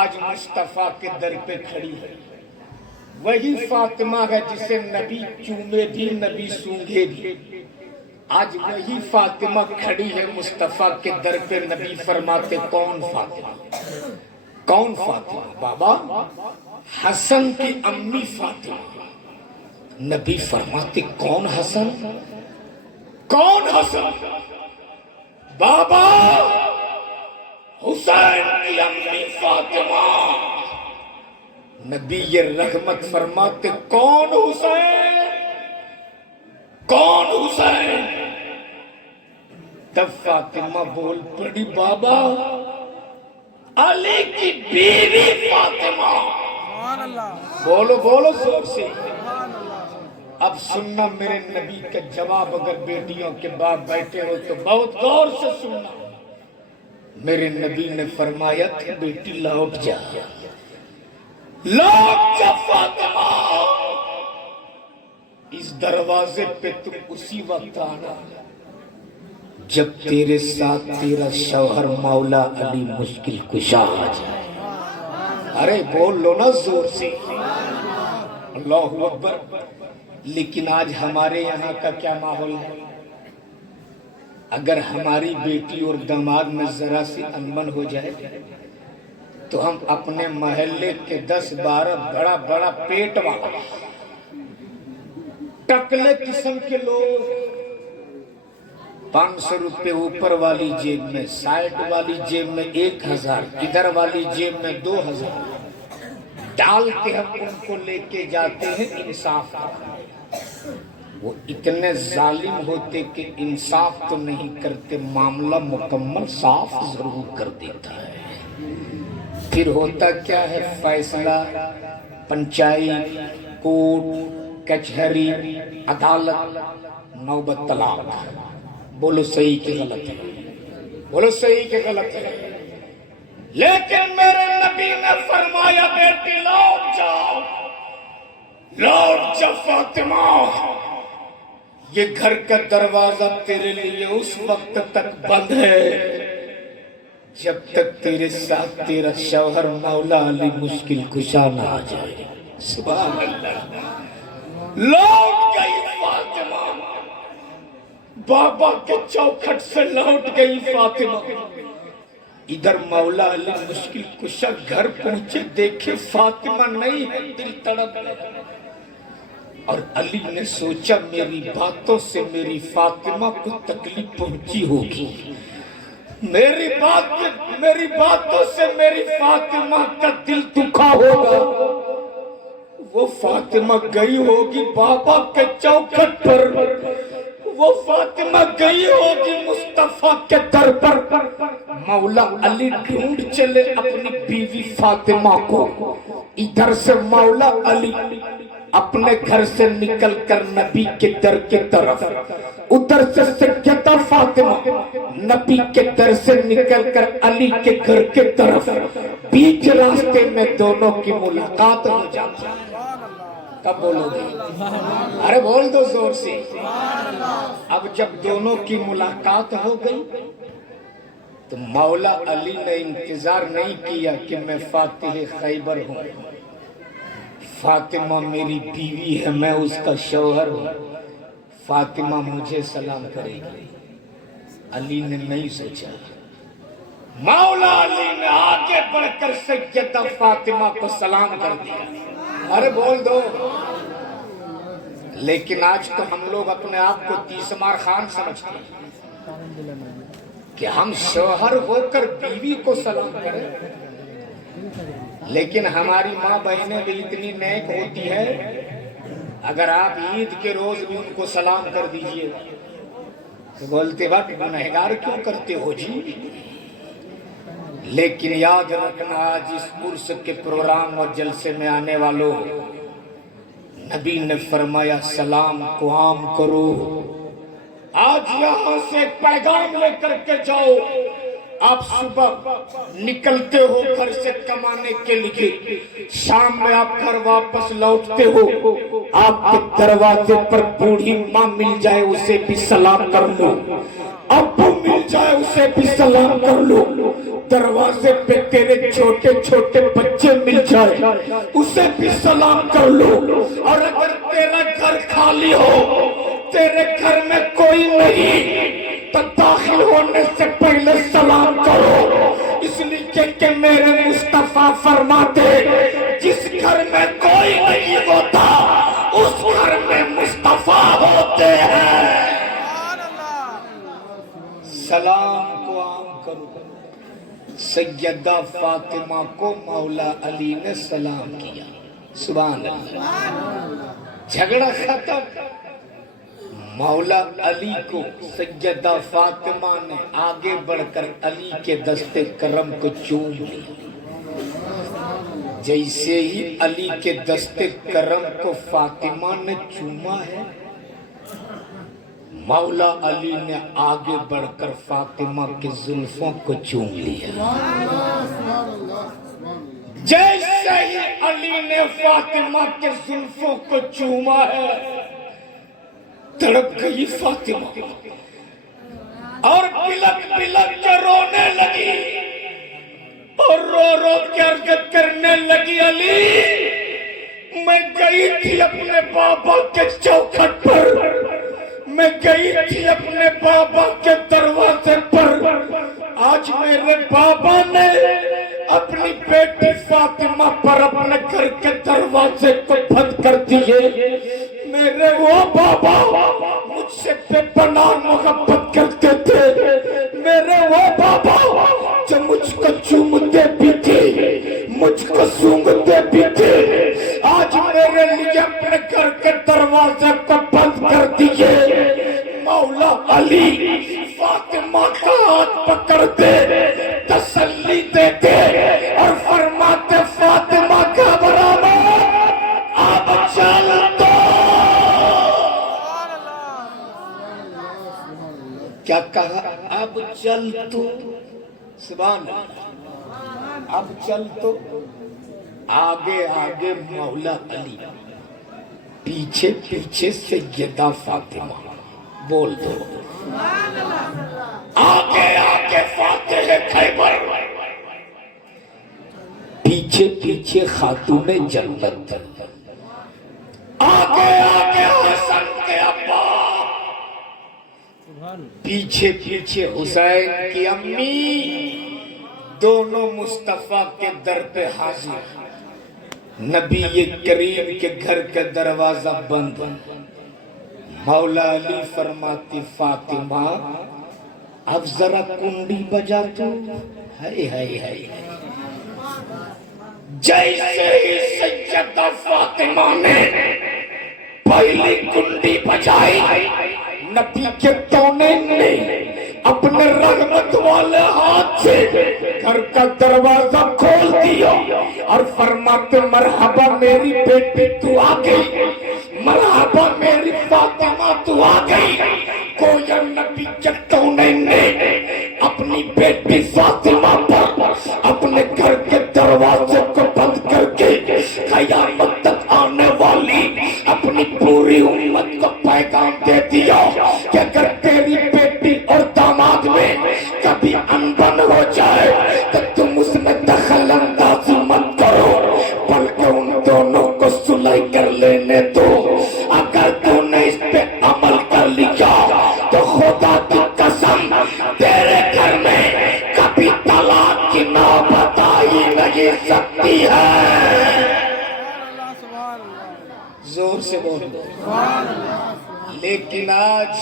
آج مصطفیٰ کے در پہ کھڑی ہے، وہی فاطمہ ہے جسے نبی چومے بھی نبی سونگھے بھی۔ آج وہی فاطمہ کھڑی ہے مصطفیٰ کے در پہ، نبی فرماتے کون فاطمہ؟ کون فاطمہ؟ بابا حسن کی امی فاطمہ، نبی فرماتے کون حسن؟ کون حسن؟ بابا حسین کی امی فاطمہ۔ نبی یہ رحمت فرماتے کون حسین؟ کون حسین؟ تب فاطمہ بول پڑی بابا علی کی بیوی فاطمہ۔ بولو بولو زور سے۔ اب سننا میرے نبی کا جواب، اگر بیٹیوں کے باپ بیٹھے ہو تو بہت غور سے سننا۔ میرے نبی نے فرمایا کہ بیٹی لوٹ جا، لوٹ جا فاطمہ، اس دروازے پہ تم اسی وقت آنا جب تیرے ساتھ تیرا شوہر مولا علی مشکل کشا آ جائے۔ ارے بول لو نا زور سے، اللہ اکبر۔ لیکن آج ہمارے یہاں کا کیا ماحول ہے؟ اگر ہماری بیٹی اور داماد میں ذرا سی انبن ہو جائے تو ہم اپنے محلے کے 10-12 بڑا بڑا پیٹ والا ٹکلے قسم کے لوگ 500 روپے اوپر والی جیب میں، سائڈ والی جیب میں 1000، ادھر والی جیب میں 2000 ڈال کے ہم ان کو لے کے جاتے ہیں انصاف کا۔ وہ اتنے ظالم ہوتے کہ انصاف تو نہیں کرتے، معاملہ مکمل صاف ضرور کر دیتا ہے۔ پھر ہوتا کیا ہے؟ فیصلہ پنچایت، کورٹ، کچہری، عدالت، نوبت طلاق۔ بولو صحیح کہ غلط ہے؟ بولو صحیح کہ غلط ہے؟ لیکن میرے نبی نے فرمایا بیٹی لوٹ جاؤ، لوٹ جا فاطمہ، یہ گھر کا دروازہ تیرے لیے اس وقت تک بند ہے جب تک تیرے ساتھ تیرا شوہر مولا علی مشکل کشا نہ آ جائے۔ سبحان اللہ۔ لوٹ گئی فاطمہ، بابا کے چوکھٹ سے لوٹ گئی فاطمہ۔ ادھر مولا علی مشکل کشا گھر پہنچے، دیکھے فاطمہ نہیں ہے، دل تڑپ گیا۔ اور علی نے سوچا میری باتوں سے میری فاطمہ کو تکلیف پہنچی ہوگی، میری باتوں سے میری فاطمہ کا دل دکھا ہوگا، وہ فاطمہ گئی ہوگی بابا کے چوکھٹ پر، وہ فاطمہ گئی ہوگی مصطفیٰ کے در پر۔ مولا علی ڈھونڈ چلے اپنی بیوی فاطمہ کو، ادھر سے مولا علی اپنے گھر سے نکل کر نبی کے در کے طرف، ادھر سے سیدہ فاطمہ نبی کے در سے نکل کر علی کے گھر کے طرف، بیچ راستے میں دونوں کی ملاقات ہو جاتی۔ کب بولو گے؟ ارے بول دو زور سے۔ اب جب دونوں کی ملاقات ہو گئی تو مولا علی نے انتظار نہیں کیا کہ میں فاتح خیبر ہوں، فاطمہ میری بیوی ہے، میں اس کا شوہر ہوں، فاطمہ مجھے سلام کرے گی۔ علی نے نہیں سوچا، مولا علی نے آگے بڑھ کر سیدہ فاطمہ کو سلام کر دیا۔ ارے بول دو۔ لیکن آج تو ہم لوگ اپنے آپ کو تیسمار خان سمجھتے ہیں کہ ہم شوہر ہو کر بیوی کو سلام کریں، لیکن ہماری ماں بہنیں بھی اتنی نیک ہوتی ہے، اگر آپ عید کے روز بھی ان کو سلام کر دیجئے تو بولتے وقت گنہگار کیوں کرتے ہو جی؟ لیکن یاد رکھنا آج اس عرس کے پروگرام اور جلسے میں آنے والوں، نبی نے فرمایا سلام کو عام کرو۔ آج یہاں سے ایک پیغام لے کر کے جاؤ، آپ صبح نکلتے ہو گھر سے کمانے کے لیے، شام میں آپ گھر واپس لوٹتے ہو، آپ کے دروازے پر بوڑھی ماں مل جائے اسے بھی سلام کر لو، ابو مل جائے اسے بھی سلام کر لو، دروازے پہ تیرے چھوٹے چھوٹے بچے مل جائے اسے بھی سلام کر لو، اور اگر تیرا گھر خالی ہو، تیرے گھر میں کوئی نہیں تو داخل ہونے سے پہلے سلام کرو، اس لیے کہ میرے مصطفیٰ فرماتے جس گھر میں کوئی نہیں ہوتا اس گھر میں فرماتے ہیں سلام کو عام کرو. سیدہ فاطمہ کو مولا علی نے سلام کیا. سبحان اللہ. جھگڑا ختم. مولا علی کو سیدہ فاطمہ نے آگے بڑھ کر علی کے دستے کرم کو چوم لیا. جیسے ہی علی کے دستے کرم کو فاطمہ نے چوما ہے، مولا علی نے آگے بڑھ کر فاطمہ کے زلفوں کو چوم لیا. جیسے ہی علی نے فاطمہ کے زلفوں کو چوما ہے، تڑپ گئی فاطمہ اور پلک پلک کے رونے لگی اور رو رو کے عرض کرنے لگی، علی میں گئی تھی اپنے بابا کے چوکھٹ پر، میں گئی تھی اپنے بابا کے دروازے پر، آج میرے بابا نے اپنی بیٹی فاطمہ پر اپنے گھر کے دروازے کو بند کر دیے. میرے وہ بابا مجھ سے بے پناہ محبت کرتے تھے، میرے وہ بابا جو مجھ کو چومتے بھی تھے، مجھ کو سونگتے بھی تھے، آج میرے لیے اپنے گھر کے دروازے کو بند کر دیے. مولا علی فاطمہ کا ہاتھ پکڑتے، تسلی دیتے اور فرماتے فاطمہ گھبرا مت، اب چل دو. کیا کہا؟ اب چل تو. سبحان اللہ. اب چل تو. آگے آگے مولا علی، پیچھے پیچھے سیدہ فاطمہ. بول دو آگے آگے فاتح خیبر، پیچھے پیچھے خاتون جنت، آگے آگے حسن کے ابا، پیچھے پیچھے حسین کی امی. دونوں مصطفیٰ کے در پہ حاضر. نبی کریم کے گھر کے دروازہ بند. مولا علی فرماتی فاطمہ اب ذرا کنڈی بجا تو. ہائے ہائے ہائے. جیسے ہی سیدہ فاطمہ نے پہلی کنڈی بجائی، نبی کے کونین نے اپنے رحمت والے ہاتھ سے گھر کا دروازہ کھول دیا اور فرماتے مرحبا میری بیٹی تو آ گئی، مرحبا میری فاطمہ تو آ گئی. گویا نبی کے کونین نے اپنی بیٹی فاطمہ پر اپنے گھر کے دروازے کو بند کر کے قیامت تک آنے والی اپنی پوری امت کو پیغام دے دیا کہ اگر تیری بیٹی اور داماد میں کبھی انبن ہو جائے تو تم اس میں دخل اندازی مت کرو، بلکہ ان دونوں کو صلح کر لینے دو. اگر تو نے اس پہ عمل کر لیا تو خدا کی قسم تیرے گھر میں کبھی طلاق کی نوبت آئی نہیں سکتی ہے. زور سے بولو. لیکن آج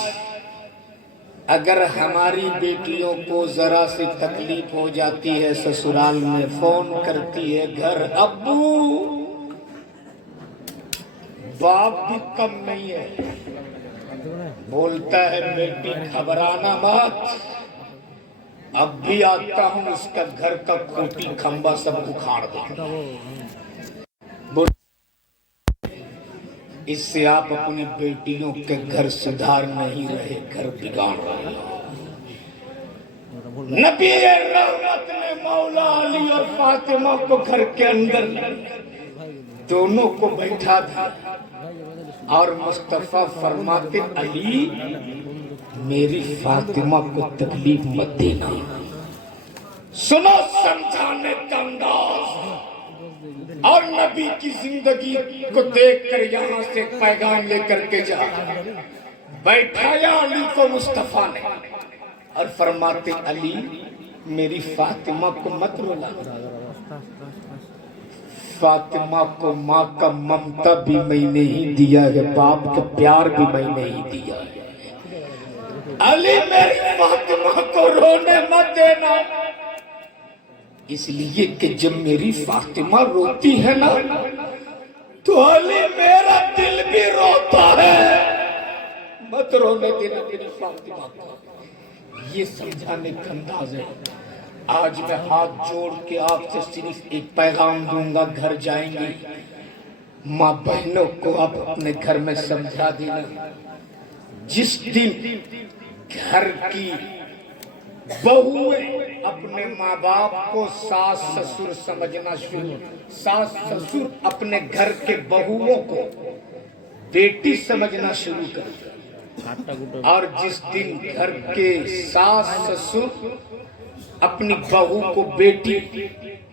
اگر ہماری بیٹیوں کو ذرا سی تکلیف ہو جاتی ہے سسرال میں، فون کرتی ہے گھر، ابو باپ بھی کم نہیں ہے، بولتا ہے بیٹی گھبرانا مت، اب بھی آتا ہوں اس کا گھر کا کھوٹی کھمبا سب اکھاڑ دوں. اس سے آپ اپنی بیٹیوں کے گھر سدھار نہیں رہے، گھر بگاڑ رہے. نبی رحمت نے مولا علی اور فاطمہ کو گھر کے اندر دونوں کو بیٹھا دیا اور مصطفیٰ فرماتے علی میری فاطمہ کو تکلیف مت دینا. سنو سمجھانے کا انداز اور نبی کی زندگی کو دیکھ کر یہاں سے پیغام لے کر کے جا. بیٹھایا علی کو مصطفیٰ نے اور فرماتے علی میری فاطمہ کو مت رلا. فاطمہ کو ماں کا ممتا بھی میں نے ہی دیا ہے، باپ کا پیار بھی میں نے ہی دیا ہے۔ علی میری فاطمہ کو رونے مت دینا، اس لیے کہ جب میری فاطمہ روتی ہے نا تو علی میرا دل بھی روتا ہے، مت رونے دینا میری فاطمہ کو۔ یہ سمجھانے کا انداز ہے۔ آج میں ہاتھ جوڑ کے آپ سے صرف ایک پیغام دوں گا، گھر جائیں گے ماں بہنوں کو آپ اپنے گھر میں سمجھا دینا، جس دن گھر کی بہویں اپنے ماں باپ کو ساس سسر سمجھنا شروع، ساس سسر اپنے گھر کے بہوؤں کو بیٹی سمجھنا شروع کر، اور جس دن گھر کے ساس سسر اپنی بہو کو بیٹی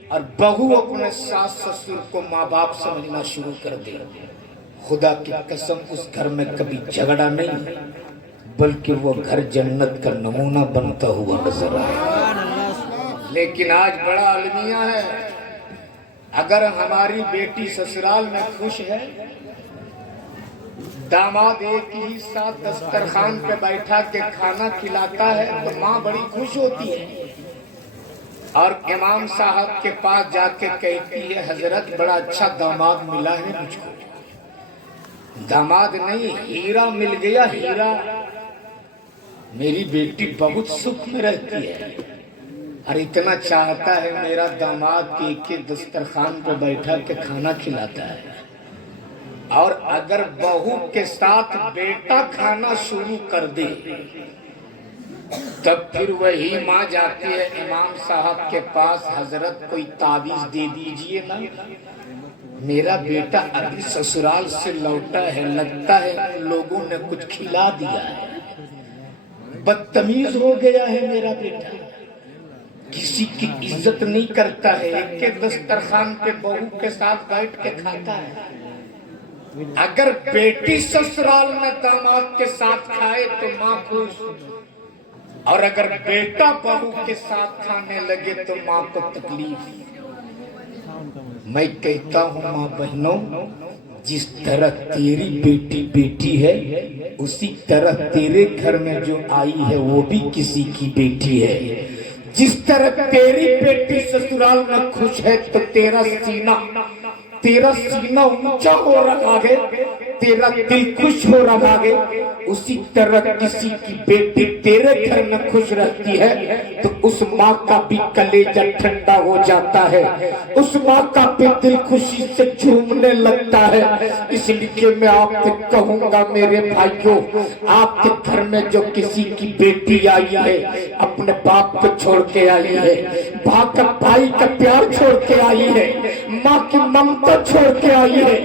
اور بہو اپنے ساس سسر کو ماں باپ سمجھنا شروع کر دے، خدا کی قسم اس گھر میں کبھی جھگڑا نہیں بلکہ وہ گھر جنت کا نمونہ بنتا ہوا نظر آئے۔ لیکن آج بڑا المیہ ہے، اگر ہماری بیٹی سسرال میں خوش ہے، داماد ایک ہی ساتھ دسترخوان پہ بیٹھا کے کھانا کھلاتا ہے تو ماں بڑی خوش ہوتی ہے، اور امام صاحب کے پاس جا کے کہتی ہے حضرت بڑا اچھا داماد ملا ہے مجھ کو، داماد نہیں ہیرا مل گیا، ہیرا، میری بیٹی بہت سکھ میں رہتی ہے اور اتنا چاہتا ہے میرا داماد کہ دسترخوان پہ بیٹھا کے کھانا کھلاتا ہے۔ اور اگر بہو کے ساتھ بیٹا کھانا شروع کر دے تب پھر وہی ماں جاتی ہے امام صاحب کے پاس، حضرت کوئی تعویذ دے دیجئے نا، میرا بیٹا ابھی سسرال سے لوٹا ہے، لگتا ہے لوگوں نے کچھ کھلا دیا ہے، بدتمیز ہو گیا ہے میرا بیٹا، کسی کی عزت نہیں کرتا ہے، ایک کے دسترخوان پہ بہو کے ساتھ بیٹھ کے کھاتا ہے۔ اگر بیٹی سسرال میں داماد کے ساتھ کھائے تو ماں خوش، اور اگر بیٹا بہو کے ساتھ کھانے لگے تو ماں کو تکلیف۔ میں کہتا ہوں ماں بہنوں، جس طرح تیری بیٹی بیٹی ہے اسی طرح تیرے گھر میں جو آئی ہے وہ بھی کسی کی بیٹی ہے، جس طرح تیری بیٹی سسرال میں خوش ہے تو تیرا سینہ اونچا ہو رہا ہے، تیرا دل خوش ہو رہا ہے، اسی طرح کسی کی بیٹی تیرے گھر میں خوش رہتی ہے تو اس ماں کا بھی کلیجہ ٹھنڈا ہو جاتا ہے، اس ماں کا بھی دل خوشی سے جھومنے لگتا ہے۔ اس لیے میں آپ سے کہوں گا میرے بھائیوں، آپ کے گھر میں جو کسی کی بیٹی آئی ہے اپنے باپ کو چھوڑ کے آئی ہے، بھائی کا پیار چھوڑ کے آئی ہے، ماں کی ممتا چھوڑ کے آئی ہے،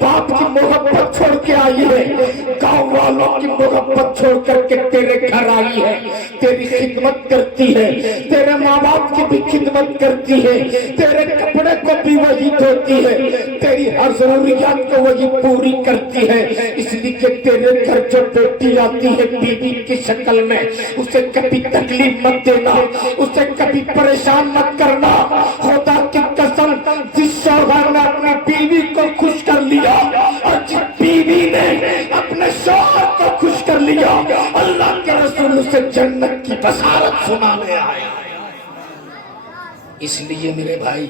باپ کی محبت چھوڑ کے آئی ہے، گاؤں والوں کی محبت چھوڑ کر کے تیرے گھر آئی ہے، تیری خدمت کرتی ہے، تیرے ماں باپ کی بھی خدمت کرتی ہے، تیرے کپڑے کو بھی وہی دھوتی ہے، تیری ہر ضروریات کو وہی پوری کرتی ہے۔ اس لیے تیرے گھر جو بیٹی آتی ہے بیوی کی شکل میں، اسے کبھی تکلیف مت دینا، اسے کبھی پریشان مت کرنا۔ خدا کی قسم، جس شوہر نے اپنی بیوی کو خوش کر لیا اور جس بیوی نے اپنے شوہر کو خوش کر لیا، اللہ کے رسول سے جنت کی بشارت سنانے آیا۔ اس لیے میرے بھائی،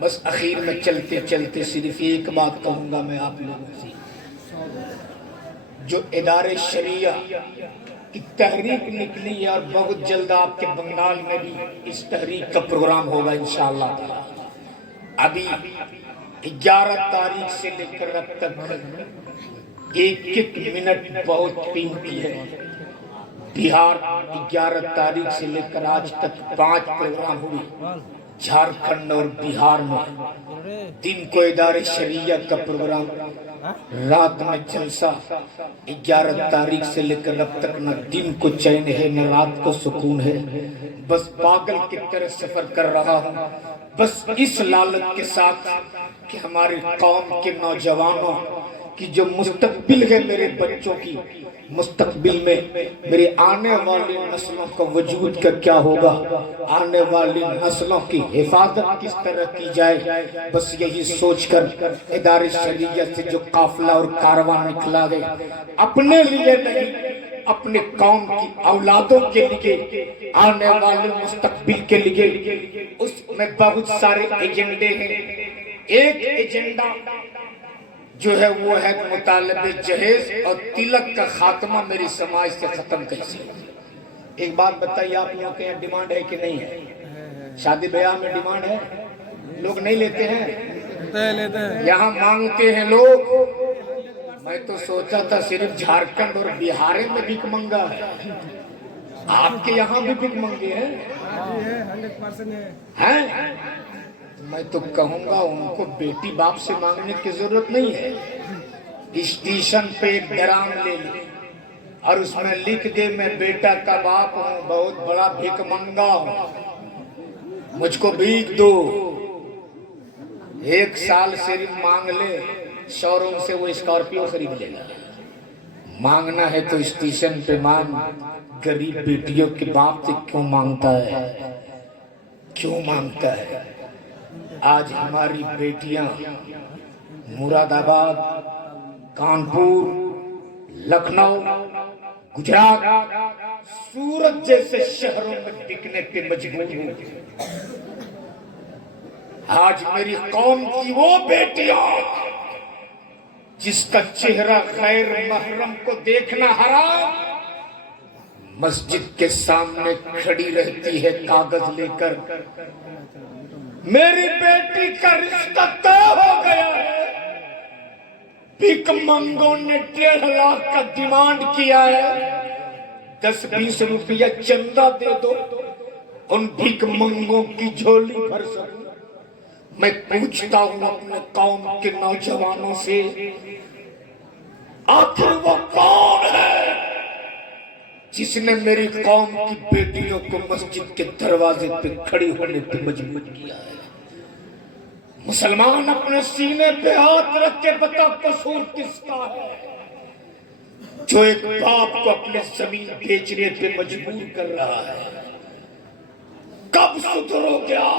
بس اخیر میں چلتے چلتے صرف ایک بات کہوں گا میں آپ لوگوں سے، جو ادارے شریعہ کی تحریک نکلی ہے اور بہت جلد آپ کے بنگال میں بھی اس تحریک کا پروگرام ہوگا انشاءاللہ۔ ابھی 11 تاریخ سے لے کر اب تک ایک منٹ بہت قیمتی ہے۔ بہار 11 تاریخ سے لے کر آج تک 5 پروگرام ہوئے جھارکھنڈ اور بہار میں، دن کو ادارے شریعہ کا پروگرام، رات میں جلسہ۔ 11 تاریخ سے لے کر اب تک نہ دن کو چین ہے نہ رات کو سکون ہے، بس پاگل کی طرح سفر کر رہا ہوں، بس اس لالچ کے ساتھ کہ ہماری قوم کے نوجوانوں کی جو مستقبل ہے، میرے بچوں کی مستقبل میں میری آنے والی نسلوں کا وجود کا کیا ہوگا، آنے والی نسلوں کی حفاظت کس طرح کی جائے، بس یہی سوچ کر ادارے شریعت سے جو قافلہ اور کاروان نکلا گیا، اپنے لیے نہیں اپنے قوم کی اولادوں کے لیے، آنے والے مستقبل کے لیے، اس میں بہت سارے ایجنڈے ہیں۔ ایک ایجنڈا جو ہے وہ ہے مطالبہ جہیز اور تلک کا خاتمہ میری سماج سے ختم کیسے۔ ایک بات بتائیے، آپ لوگوں کے یہاں ڈیمانڈ ہے کہ نہیں ہے؟ شادی بیاہ میں ڈیمانڈ ہے؟ لوگ نہیں لیتے ہیں؟ یہاں مانگتے ہیں لوگ۔ میں تو سوچا تھا صرف جھارکھنڈ اور بہار میں بھیک منگا ہے، آپ کے یہاں بھی بھیک منگے ہیں؟ میں تو کہوں گا ان کو بیٹی باپ سے مانگنے کی ضرورت نہیں ہے، اسٹیشن پہ ایک ڈرام لے لے اور اس میں لکھ دے میں بیٹا کا باپ ہوں، بہت بڑا بھیک منگا ہوں، مجھ کو بھیک دو۔ ایک سال صرف مانگ لے، شو روم سے وہ اسکارپیو خرید لے گا۔ مانگنا ہے تو اسٹیشن پہ مانگ، غریب بیٹیوں کے باپ سے کیوں مانگتا ہے، کیوں مانگتا ہے؟ آج ہماری بیٹیاں مراد آباد، کانپور، لکھنؤ، گجرات، سورت جیسے شہروں میں بکنے پہ مجبور ہوں۔ آج میری قوم کی وہ بیٹیاں جس کا چہرہ غیر محرم کو دیکھنا حرام، مسجد کے سامنے کھڑی رہتی ہے کاغذ لے کر، میری بیٹی کا رشتہ طے ہو گیا ہے، بھیک منگوں نے 1.5 لاکھ کا ڈیمانڈ کیا ہے، 10-20 روپیہ چندہ دے دو، ان بھیک منگوں کی جھولی بھر سکوں۔ میں پوچھتا ہوں اپنے قوم کے نوجوانوں سے، آخر وہ کون ہے جس نے میری قوم کی بیٹیوں کو مسجد کے دروازے پہ کھڑی ہونے پہ مجبور کیا ہے؟ مسلمان اپنے سینے پہ ہاتھ رکھ کے بتا قصور کس کا ہے جو ایک باپ کو اپنے زمین بیچنے پہ مجبور کر رہا ہے؟ کب سدھرو گیا؟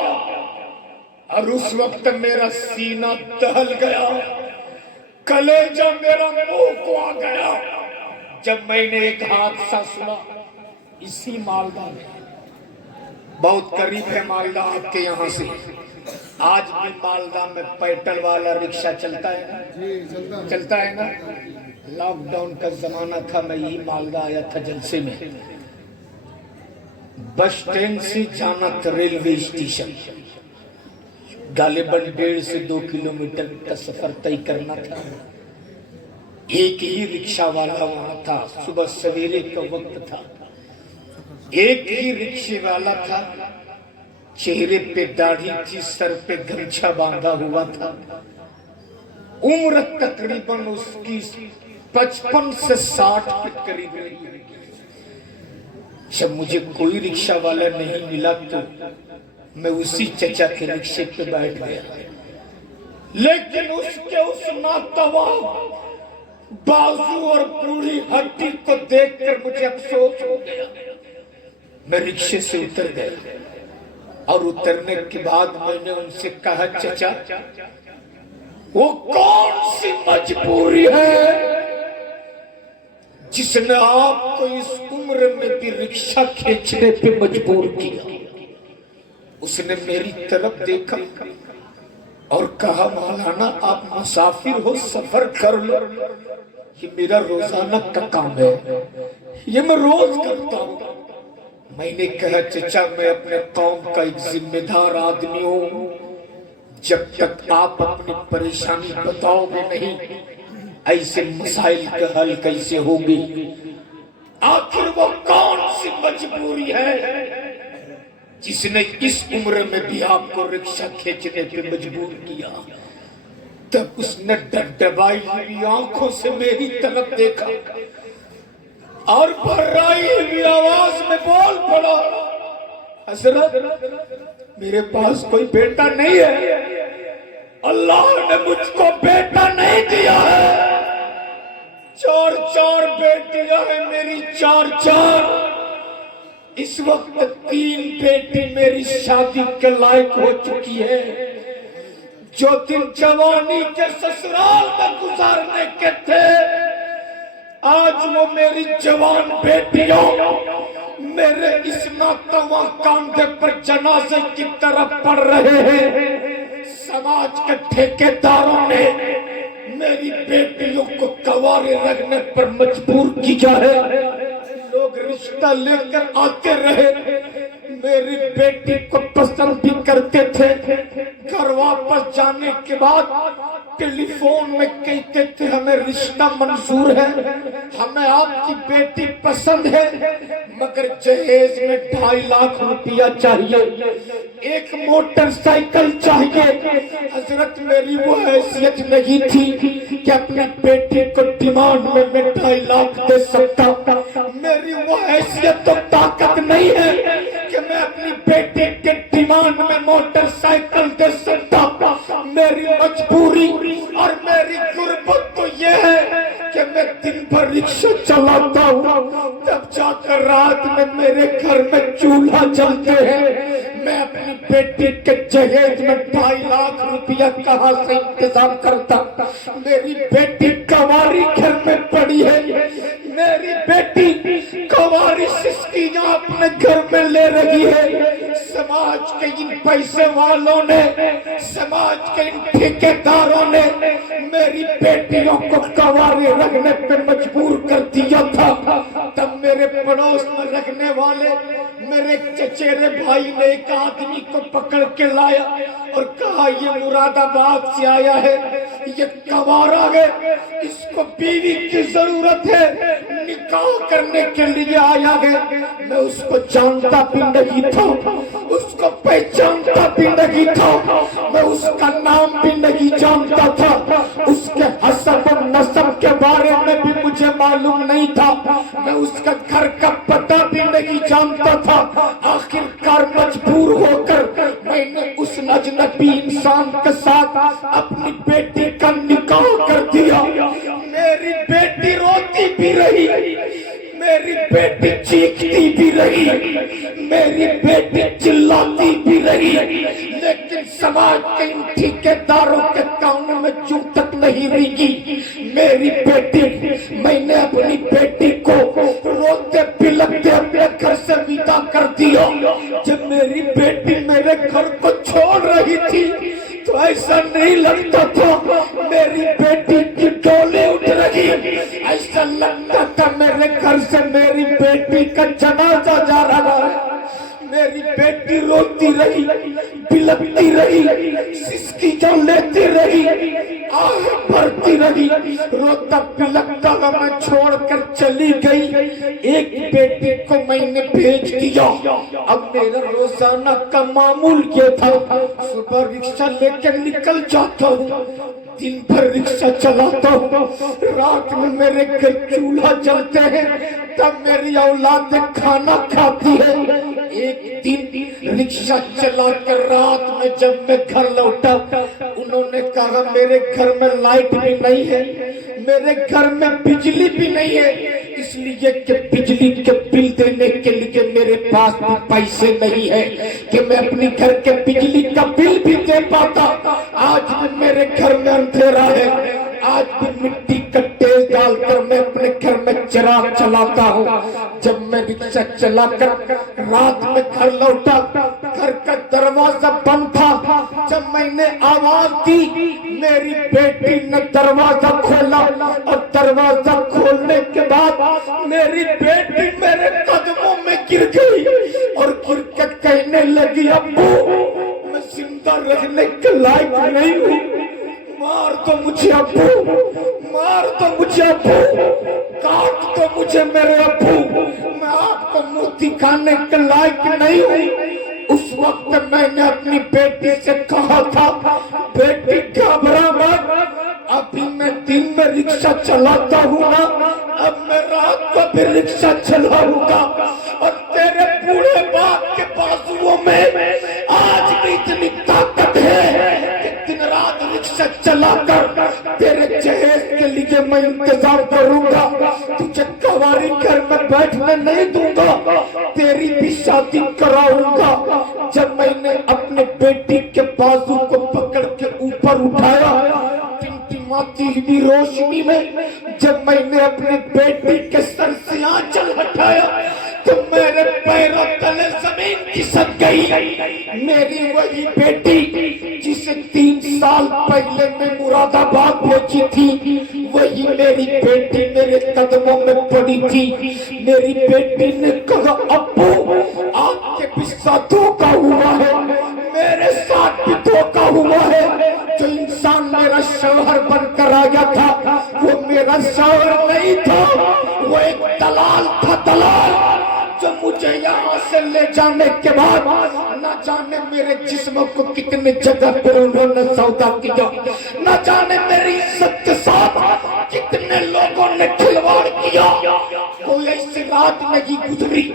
اور اس وقت میرا سینہ دہل گیا، کلیجہ میرا منہ کو آ گیا جب میں نے ایک حادثہ سنا اسی مالدہ میں، بہت قریب ہے مالدہ آپ کے یہاں سے، آج بھی مالدہ میں پیٹل والا رکشہ چلتا ہے، چلتا ہے نا؟ لاک ڈاؤن کا زمانہ تھا، میں یہی مالدہ آیا تھا جلسے میں، بس اسٹینڈ سے جانا تھا ریلوے اسٹیشن، غالباً 1.5 سے 2 کلومیٹر کا سفر طے کرنا تھا۔ ایک ہی رکشہ والا وہاں تھا، صبح سویرے کا وقت تھا، ایک ہی رکشے والا تھا، چہرے پہ داڑھی تھی، سر پہ گمچھا باندھا ہوا تھا، عمر تقریباً اس کی 55 سے 60 کے قریب رہی۔ جب مجھے کوئی رکشہ والا نہیں ملا تو میں اسی چچا کے رکشے پہ بیٹھ گیا، لیکن اس کے اس ناتوا بازو اور پوری ہڈی کو دیکھ کر مجھے افسوس ہو گیا۔ میں رکشے سے اتر گیا اور اترنے کے بعد میں نے ان سے کہا، چچا وہ کون سی مجبوری ہے جس نے آپ کو اس عمر میں بھی رکشہ کھینچنے پہ مجبور کیا؟ اس نے میری طرف دیکھا اور کہا، مولانا آپ مسافر ہو، سفر کر لو، یہ میرا روزانہ کا کام ہے، یہ میں روز کرتا ہوں۔ میں نے کہا، چچا میں اپنے قوم کا ایک ذمہ دار آدمی ہوں، جب تک آپ اپنی پریشانی بتاؤ گے نہیں ایسے مسائل کا حل کیسے ہوگی؟ آخر وہ کون سی مجبوری ہے جس نے اس عمر میں بھی آپ کو رکشہ کھینچنے پہ مجبور کیا؟ تب اس نے ڈبڈبائی ہوئی آنکھوں سے میری طرف دیکھا اور بھرائی ہوئی آواز میں بول پڑا، حضرت میرے پاس کوئی بیٹا نہیں ہے، اللہ نے مجھ کو بیٹا نہیں دیا ہے، چار چار بیٹیاں ہیں میری، چار چار۔ اس وقت 3 بیٹی میری شادی کے لائق ہو چکی ہے۔ جو دن جوانی کے سسرال میں گزارنے کے تھے، آج وہ میری جوان بیٹیوں میرے اس ناتواں کاندھے پر جنازے کی طرف پڑھ رہے ہیں۔ سماج کے ٹھیکیداروں نے میری بیٹیوں کو کنواری رکھنے پر مجبور کیا ہے۔ لوگ رشتہ لے کر آتے رہے، میری بیٹی کو پسند بھی کرتے تھے، گھر واپس جانے کے بعد ٹیلی فون میں کہتے تھے ہمیں رشتہ منظور ہے، ہمیں آپ کی بیٹی پسند ہے، مگر جہیز میں 2.5 لاکھ روپیہ چاہیے، 1 موٹر سائیکل چاہیے۔ حضرت میری وہ حیثیت نہیں تھی کہ اپنی بیٹی کو ڈیمانڈ میں 2.5 لاکھ دے سکتا، میری وہ حیثیت تو طاقت نہیں ہے کہ میں اپنی بیٹی کے ڈیمانڈ میں موٹر سائیکل دے سکتا۔ میری مجبوری اور میری غربت تو یہ ہے کہ میں دن بھر رکشہ چلاتا ہوں، تب جا کر رات میں میرے گھر میں چولہا جلتے ہیں۔ میں اپنی بیٹی کے جہیز میں 2.5 لاکھ روپیہ کہاں سے انتظام کرتا؟ میری بیٹی کنواری گھر میں پڑی ہے، میری بیٹی کنواری سسکیاں اپنے گھر میں لے رہی ہے۔ سماج کے ان پیسے والوں نے، سماج کے ان ٹھیکیداروں نے میری بیٹیوں کو کنواری رکھنے پہ مجبور کر دیا تھا۔ تب میرے پڑوس میں رکھنے والے میرے چچیرے بھائی نے ایک آدمی کو پکڑ کے لایا اور کہا یہ مراد آباد سے آیا ہے، یہ کنوارا ہے، اس کو بیوی کی ضرورت ہے، نکاح کرنے کے لیے آیا ہے۔ میں اس کو جانتا بھی نہیں تھا، اس کو پہچانتا بھی نہیں تھا، میں اس کا نام بھی نہیں جانتا تھا، اس کے حسب و نسب کے بارے میں بھی مجھے معلوم نہیں تھا، میں اس کا گھر کا پتہ بھی نہیں جانتا تھا۔ آخر کار مجبور ہو کر میں نے اس اجنبی انسان کے ساتھ اپنی بیٹی کا نکاح کر دیا۔ میری بیٹی روتی بھی رہی، میری بیٹی چیختی بھی رہی، میری بیٹی چلاتی بھی رہی، لیکن سماج کے ان ٹھیکیداروں کے کانوں میں جوں تک نہیں رہی۔ میری بیٹی، میں نے اپنی بیٹی کو روتے بلکتے اپنے گھر سے ودا کر دیا۔ جب میری بیٹی میرے گھر کو چھوڑ رہی تھی تو ایسا نہیں لگتا تھا میری بیٹی کی ڈولی اٹھ رہی، ایسا لگتا تھا میرے گھر سے میری بیٹی کا جنازہ جا رہا ہے۔ میری بیٹی روتی رہی، بلکتی رہی، سسکیاں لیتی رہی، آہ بھرتی رہی، روتا بلکتا ہوا میں چھوڑ کر چلی گئی۔ ایک بیٹی کو میں نے بھیج دیا۔ اب میرا روزانہ کا معمول یہ تھا، صبح رکشہ لے کے نکل جاتا ہوں، دن بھر رکشہ چلاتا ہوں، رات میں میرے گھر چولہا جلتے ہیں، تب میری اولاد کھانا کھاتی ہے۔ ایک دن رکشہ چلا کر رات میں جب میں گھر لوٹا، انہوں نے کہا میرے گھر میں لائٹ بھی نہیں ہے، میرے گھر میں بجلی بھی نہیں ہے، اس لیے کہ بجلی کے بل دینے کے لیے میرے پاس بھی پیسے نہیں ہے کہ میں اپنی گھر کے بجلی کا بل بھی دے پاتا۔ آج بھی میرے گھر میں اندھیرا ہے، آج بھی مٹی کا تیل ڈال کر میں اپنے گھر میں چراغ چلاتا ہوں۔ جب میں رکشہ چلا کر رات میں گھر لوٹا، گھر کا دروازہ بند تھا۔ جب میں نے آواز دی، میری بیٹی نے دروازہ کھولا اور دروازہ کھولنے کے بعد میری بیٹی میرے قدموں میں گر گئی اور گر کے کہنے لگی ابو میں زندہ رہنے کے لائق نہیں ہوں، مار دو مجھے ابو، مار دو مجھے ابو، کاٹ دو مجھے میرے ابو، میں آپ کو منہ دکھانے کے لائق نہیں ہوں۔ اس وقت میں نے اپنی بیٹی سے کہا تھا بیٹی گھبرا مت، ابھی میں دن میں رکشہ چلاتا ہوں نا، اب میں رات کو بھی رکشہ چلاؤں گا، اور تیرے بوڑھے باپ کے بازوؤں میں آج بھی اتنی طاقت ہے کہ دن رات رکشہ چلا کر تیرے جہیز کے لیے میں انتظام کروں گا، تجھے کواری گھر میں بیٹھنے نہیں دوں گا، تیری بھی شادی کراؤں گا۔ جب میں نے اپنے بیٹی کے بازو کو پکڑ کے اوپر اٹھایا، ٹمٹماتی ہوئی روشنی میں جب میں نے اپنی بیٹی کے سر سے آنچل ہٹایا تو میرے پیروں تلے زمین کھسک گئی۔ میری وہی بیٹی جسے 3 سال پہلے میں مراد آباد پہنچی تھی، وہی میری بیٹی میرے قدموں میں پڑی تھی۔ میری بیٹی نے کہا ابو آپ کے بھی ساتھ دھوکہ ہوا ہے، میرے ساتھ بھی دھوکہ ہوا ہے۔ جو انسان میرا شوہر بن کر آیا تھا وہ میرا شوہر نہیں تھا، وہ ایک دلال تھا، دلال جو مجھے یہاں سے لے جانے کے بعد نہ جانے میرے جسم کو کتنے جگہ پر انہوں نے سودا کیا، نہ جانے میری عزت کے ساتھ کتنے لوگوں نے کھلواڑ کیا۔ کوئی ایسی رات نہیں گزری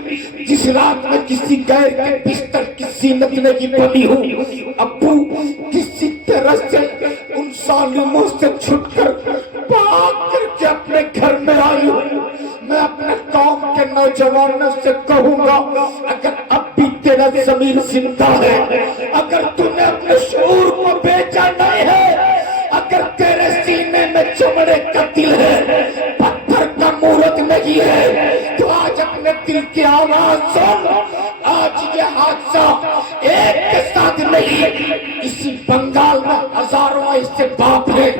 جس رات میں کسی غیر کے بستر کی زینت نہیں بنی ہو۔ ابو کسی طرح سے ان ظالموں سے چھٹ کر بھاگ کر کے اپنے گھر میں آئی ہوں۔ میں اپنے قوم کے نوجوانوں سے کہوں گا اگر اب بھی تیرا ضمیر زندہ ہے، اگر تو نے اپنے شعور کو بیچا نہیں ہے، اگر تیرے سینے میں چمڑے کا دل ہے، پتھر کا مورت نہیں ہے، تو آج اپنے دل کی آواز سن۔ آج یہ حادثہ ایک کے ساتھ نہیں، اسی بنگال میں ہزاروں ایسے باپ ہیں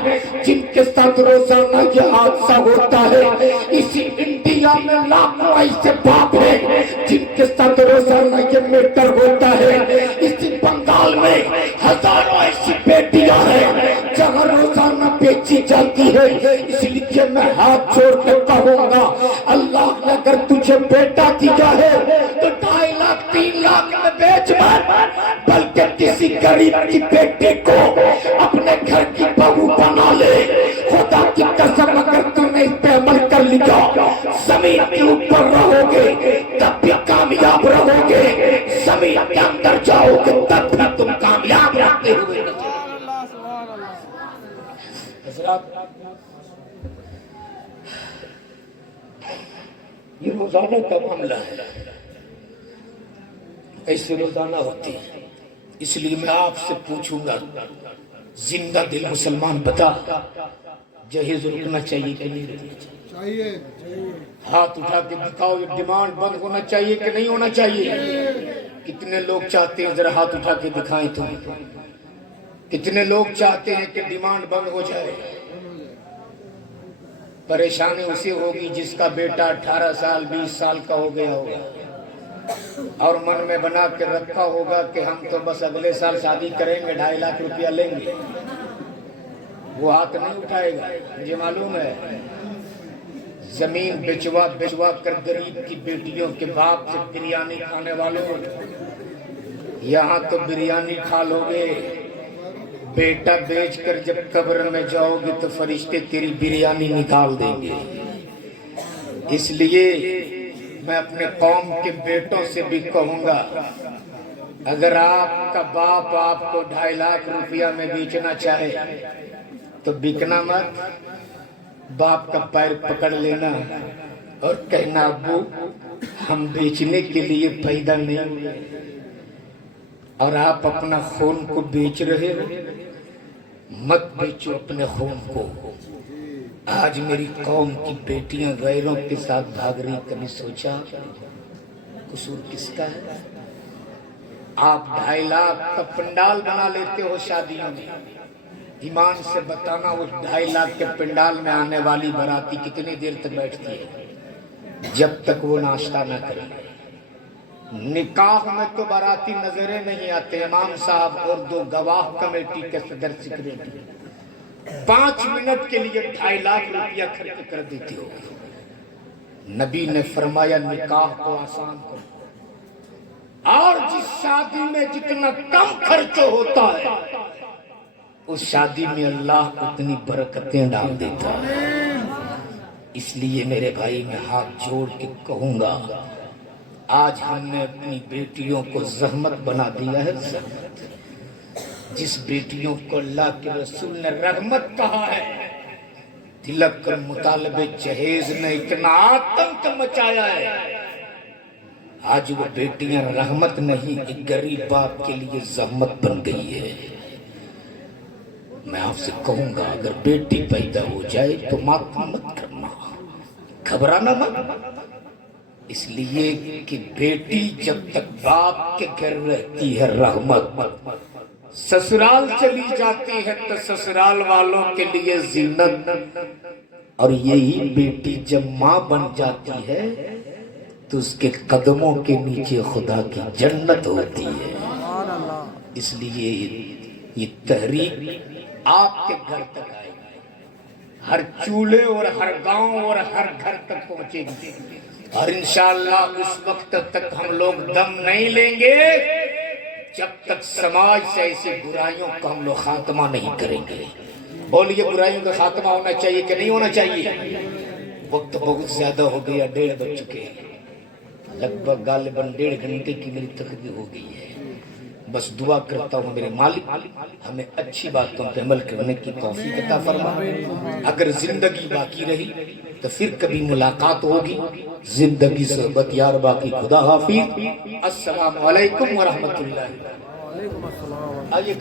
جن کے ساتھ روزانہ یہ حادثہ ہوتا ہے، اسی انڈیا میں لاکھوں ایسے باپ ہیں جن کے ساتھ روزانہ یہ میٹر ہوتا ہے، اسی بنگال میں ہزاروں ایسی بیٹیاں ہیں جہاں روزانہ بیچی جاتی ہے۔ اس لیے میں ہاتھ چھوڑ کے کہوں گا اللہ نے اگر تجھے بیٹا دیا ہے تو 2.5 لاکھ 3 لاکھ میں بیچ مت، بلکہ کسی غریب کی بیٹی کو اپنے گھر کی بہو بنا لے۔ خدا کی قسم اگر تم نے اس پہ عمل کر لیا زمین کے اوپر رہو گے تب بھی کامیاب رہو گے، زمین کے اندر جاؤ گے تب بھی تم کامیاب رہتے ہوئے حضرات۔ یہ روزانہ کا معاملہ ہے، ایسے روزانہ ہوتی ہے۔ اس لیے میں آپ سے پوچھوں گا زندہ دل مسلمان بتا جہیز رکنا چاہیے کہ نہیں رکنا چاہیے؟ ہاتھ اٹھا کے دکھاؤ، یہ ڈیمانڈ بند ہونا چاہیے کہ نہیں ہونا چاہیے؟ کتنے لوگ چاہتے ہیں ذرا ہاتھ اٹھا کے دکھائیں تو، کتنے لوگ چاہتے ہیں کہ ڈیمانڈ بند ہو جائے؟ پریشانی اسے ہوگی جس کا بیٹا 18 سال 20 سال کا ہو گیا ہوگا اور من میں بنا کے رکھا ہوگا کہ ہم تو بس اگلے سال شادی کریں گے، 2.5 لاکھ روپیہ لیں گے، وہ ہاتھ نہیں اٹھائے گا۔ مجھے معلوم ہے زمین بیچوا کر غریب کی بیٹیوں کے باپ سے بریانی کھانے والوں، یہاں تو بریانی کھا لو گے، بیٹا بیچ کر جب قبر میں جاؤ گے تو فرشتے تیری بریانی نکال دیں گے۔ اس لیے میں اپنے قوم کے بیٹوں سے بھی کہوں گا اگر آپ کا باپ آپ کو 2.5 لاکھ روپیہ میں بیچنا چاہے تو بکنا مت، باپ کا پیر پکڑ لینا اور کہنا ابو ہم بیچنے کے لیے پیدا نہیں ہوئے، اور آپ اپنا خون کو بیچ رہے ہو، مت بیچو اپنے خون کو۔ آج میری قوم کی بیٹیاں غیروں کے ساتھ بھاگ رہی، کبھی سوچا قصور کس کا ہے؟ آپ 2.5 لاکھ کا پنڈال بنا لیتے ہو شادیوں میں، ایمان سے بتانا اس 2.5 لاکھ کے پنڈال میں آنے والی باراتی کتنی دیر تک بیٹھتی ہے جب تک وہ ناشتہ نہ کرے؟ نکاح میں تو باراتی نظریں نہیں آتے، امام صاحب اور 2 گواہ کمیٹی کے صدر سیکریٹری 5 منٹ کے لیے 2.5 لاکھ روپیہ خرچ کر دیتی ہو۔ نبی نے فرمایا نکاح کو آسان کرو، اور جس شادی میں جتنا کم خرچ ہوتا ہے اس شادی میں اللہ اتنی برکتیں ڈال دیتا ہے۔ اس لیے میرے بھائی میں ہاتھ جوڑ کے کہوں گا آج ہم نے اپنی بیٹیوں کو زحمت بنا دیا ہے، زحمت۔ جس بیٹیوں کو اللہ کے رسول نے رحمت کہا ہے تلک کر مطالبے جہیز نے اتنا آتنک مچایا ہے، آج وہ بیٹیاں رحمت نہیں، ایک غریب باپ کے لیے زحمت بن گئی ہے۔ میں آپ سے کہوں گا اگر بیٹی پیدا ہو جائے تو ماتم مت کرنا، گھبرانا مت، اس لیے کہ بیٹی جب تک باپ کے گھر رہتی ہے رحمت، سسرال چلی جاتی ہے تو سسرال والوں کے لیے زینت، اور یہی بیٹی جب ماں بن جاتی ہے تو اس کے قدموں کے نیچے خدا کی جنت ہوتی ہے۔ اس لیے یہ تحریک آپ کے گھر تک آئے گی، ہر چولہے اور ہر گاؤں اور ہر گھر تک پہنچے گی، اور انشاءاللہ اس وقت تک ہم لوگ دم نہیں لیں گے جب تک سماج سے ایسی برائیوں کا ہم لوگ خاتمہ نہیں کریں گے۔ بولیے برائیوں کا خاتمہ ہونا چاہیے کہ نہیں ہونا چاہیے؟ وقت بہت زیادہ ہو گیا، 1:30 بج چکے ہیں، لگ بھگ غالباً 1.5 گھنٹے کی میری تقریر ہو گئی ہے۔ بس دعا کرتا ہوں میرے مالک ہمیں اچھی باتوں پہ عمل کرنے کی توفیق عطا فرما۔ اگر زندگی باقی رہی تو پھر کبھی ملاقات ہوگی، زندگی صحبت یار باقی، خدا حافظ، السلام علیکم ورحمۃ اللہ۔ آئیے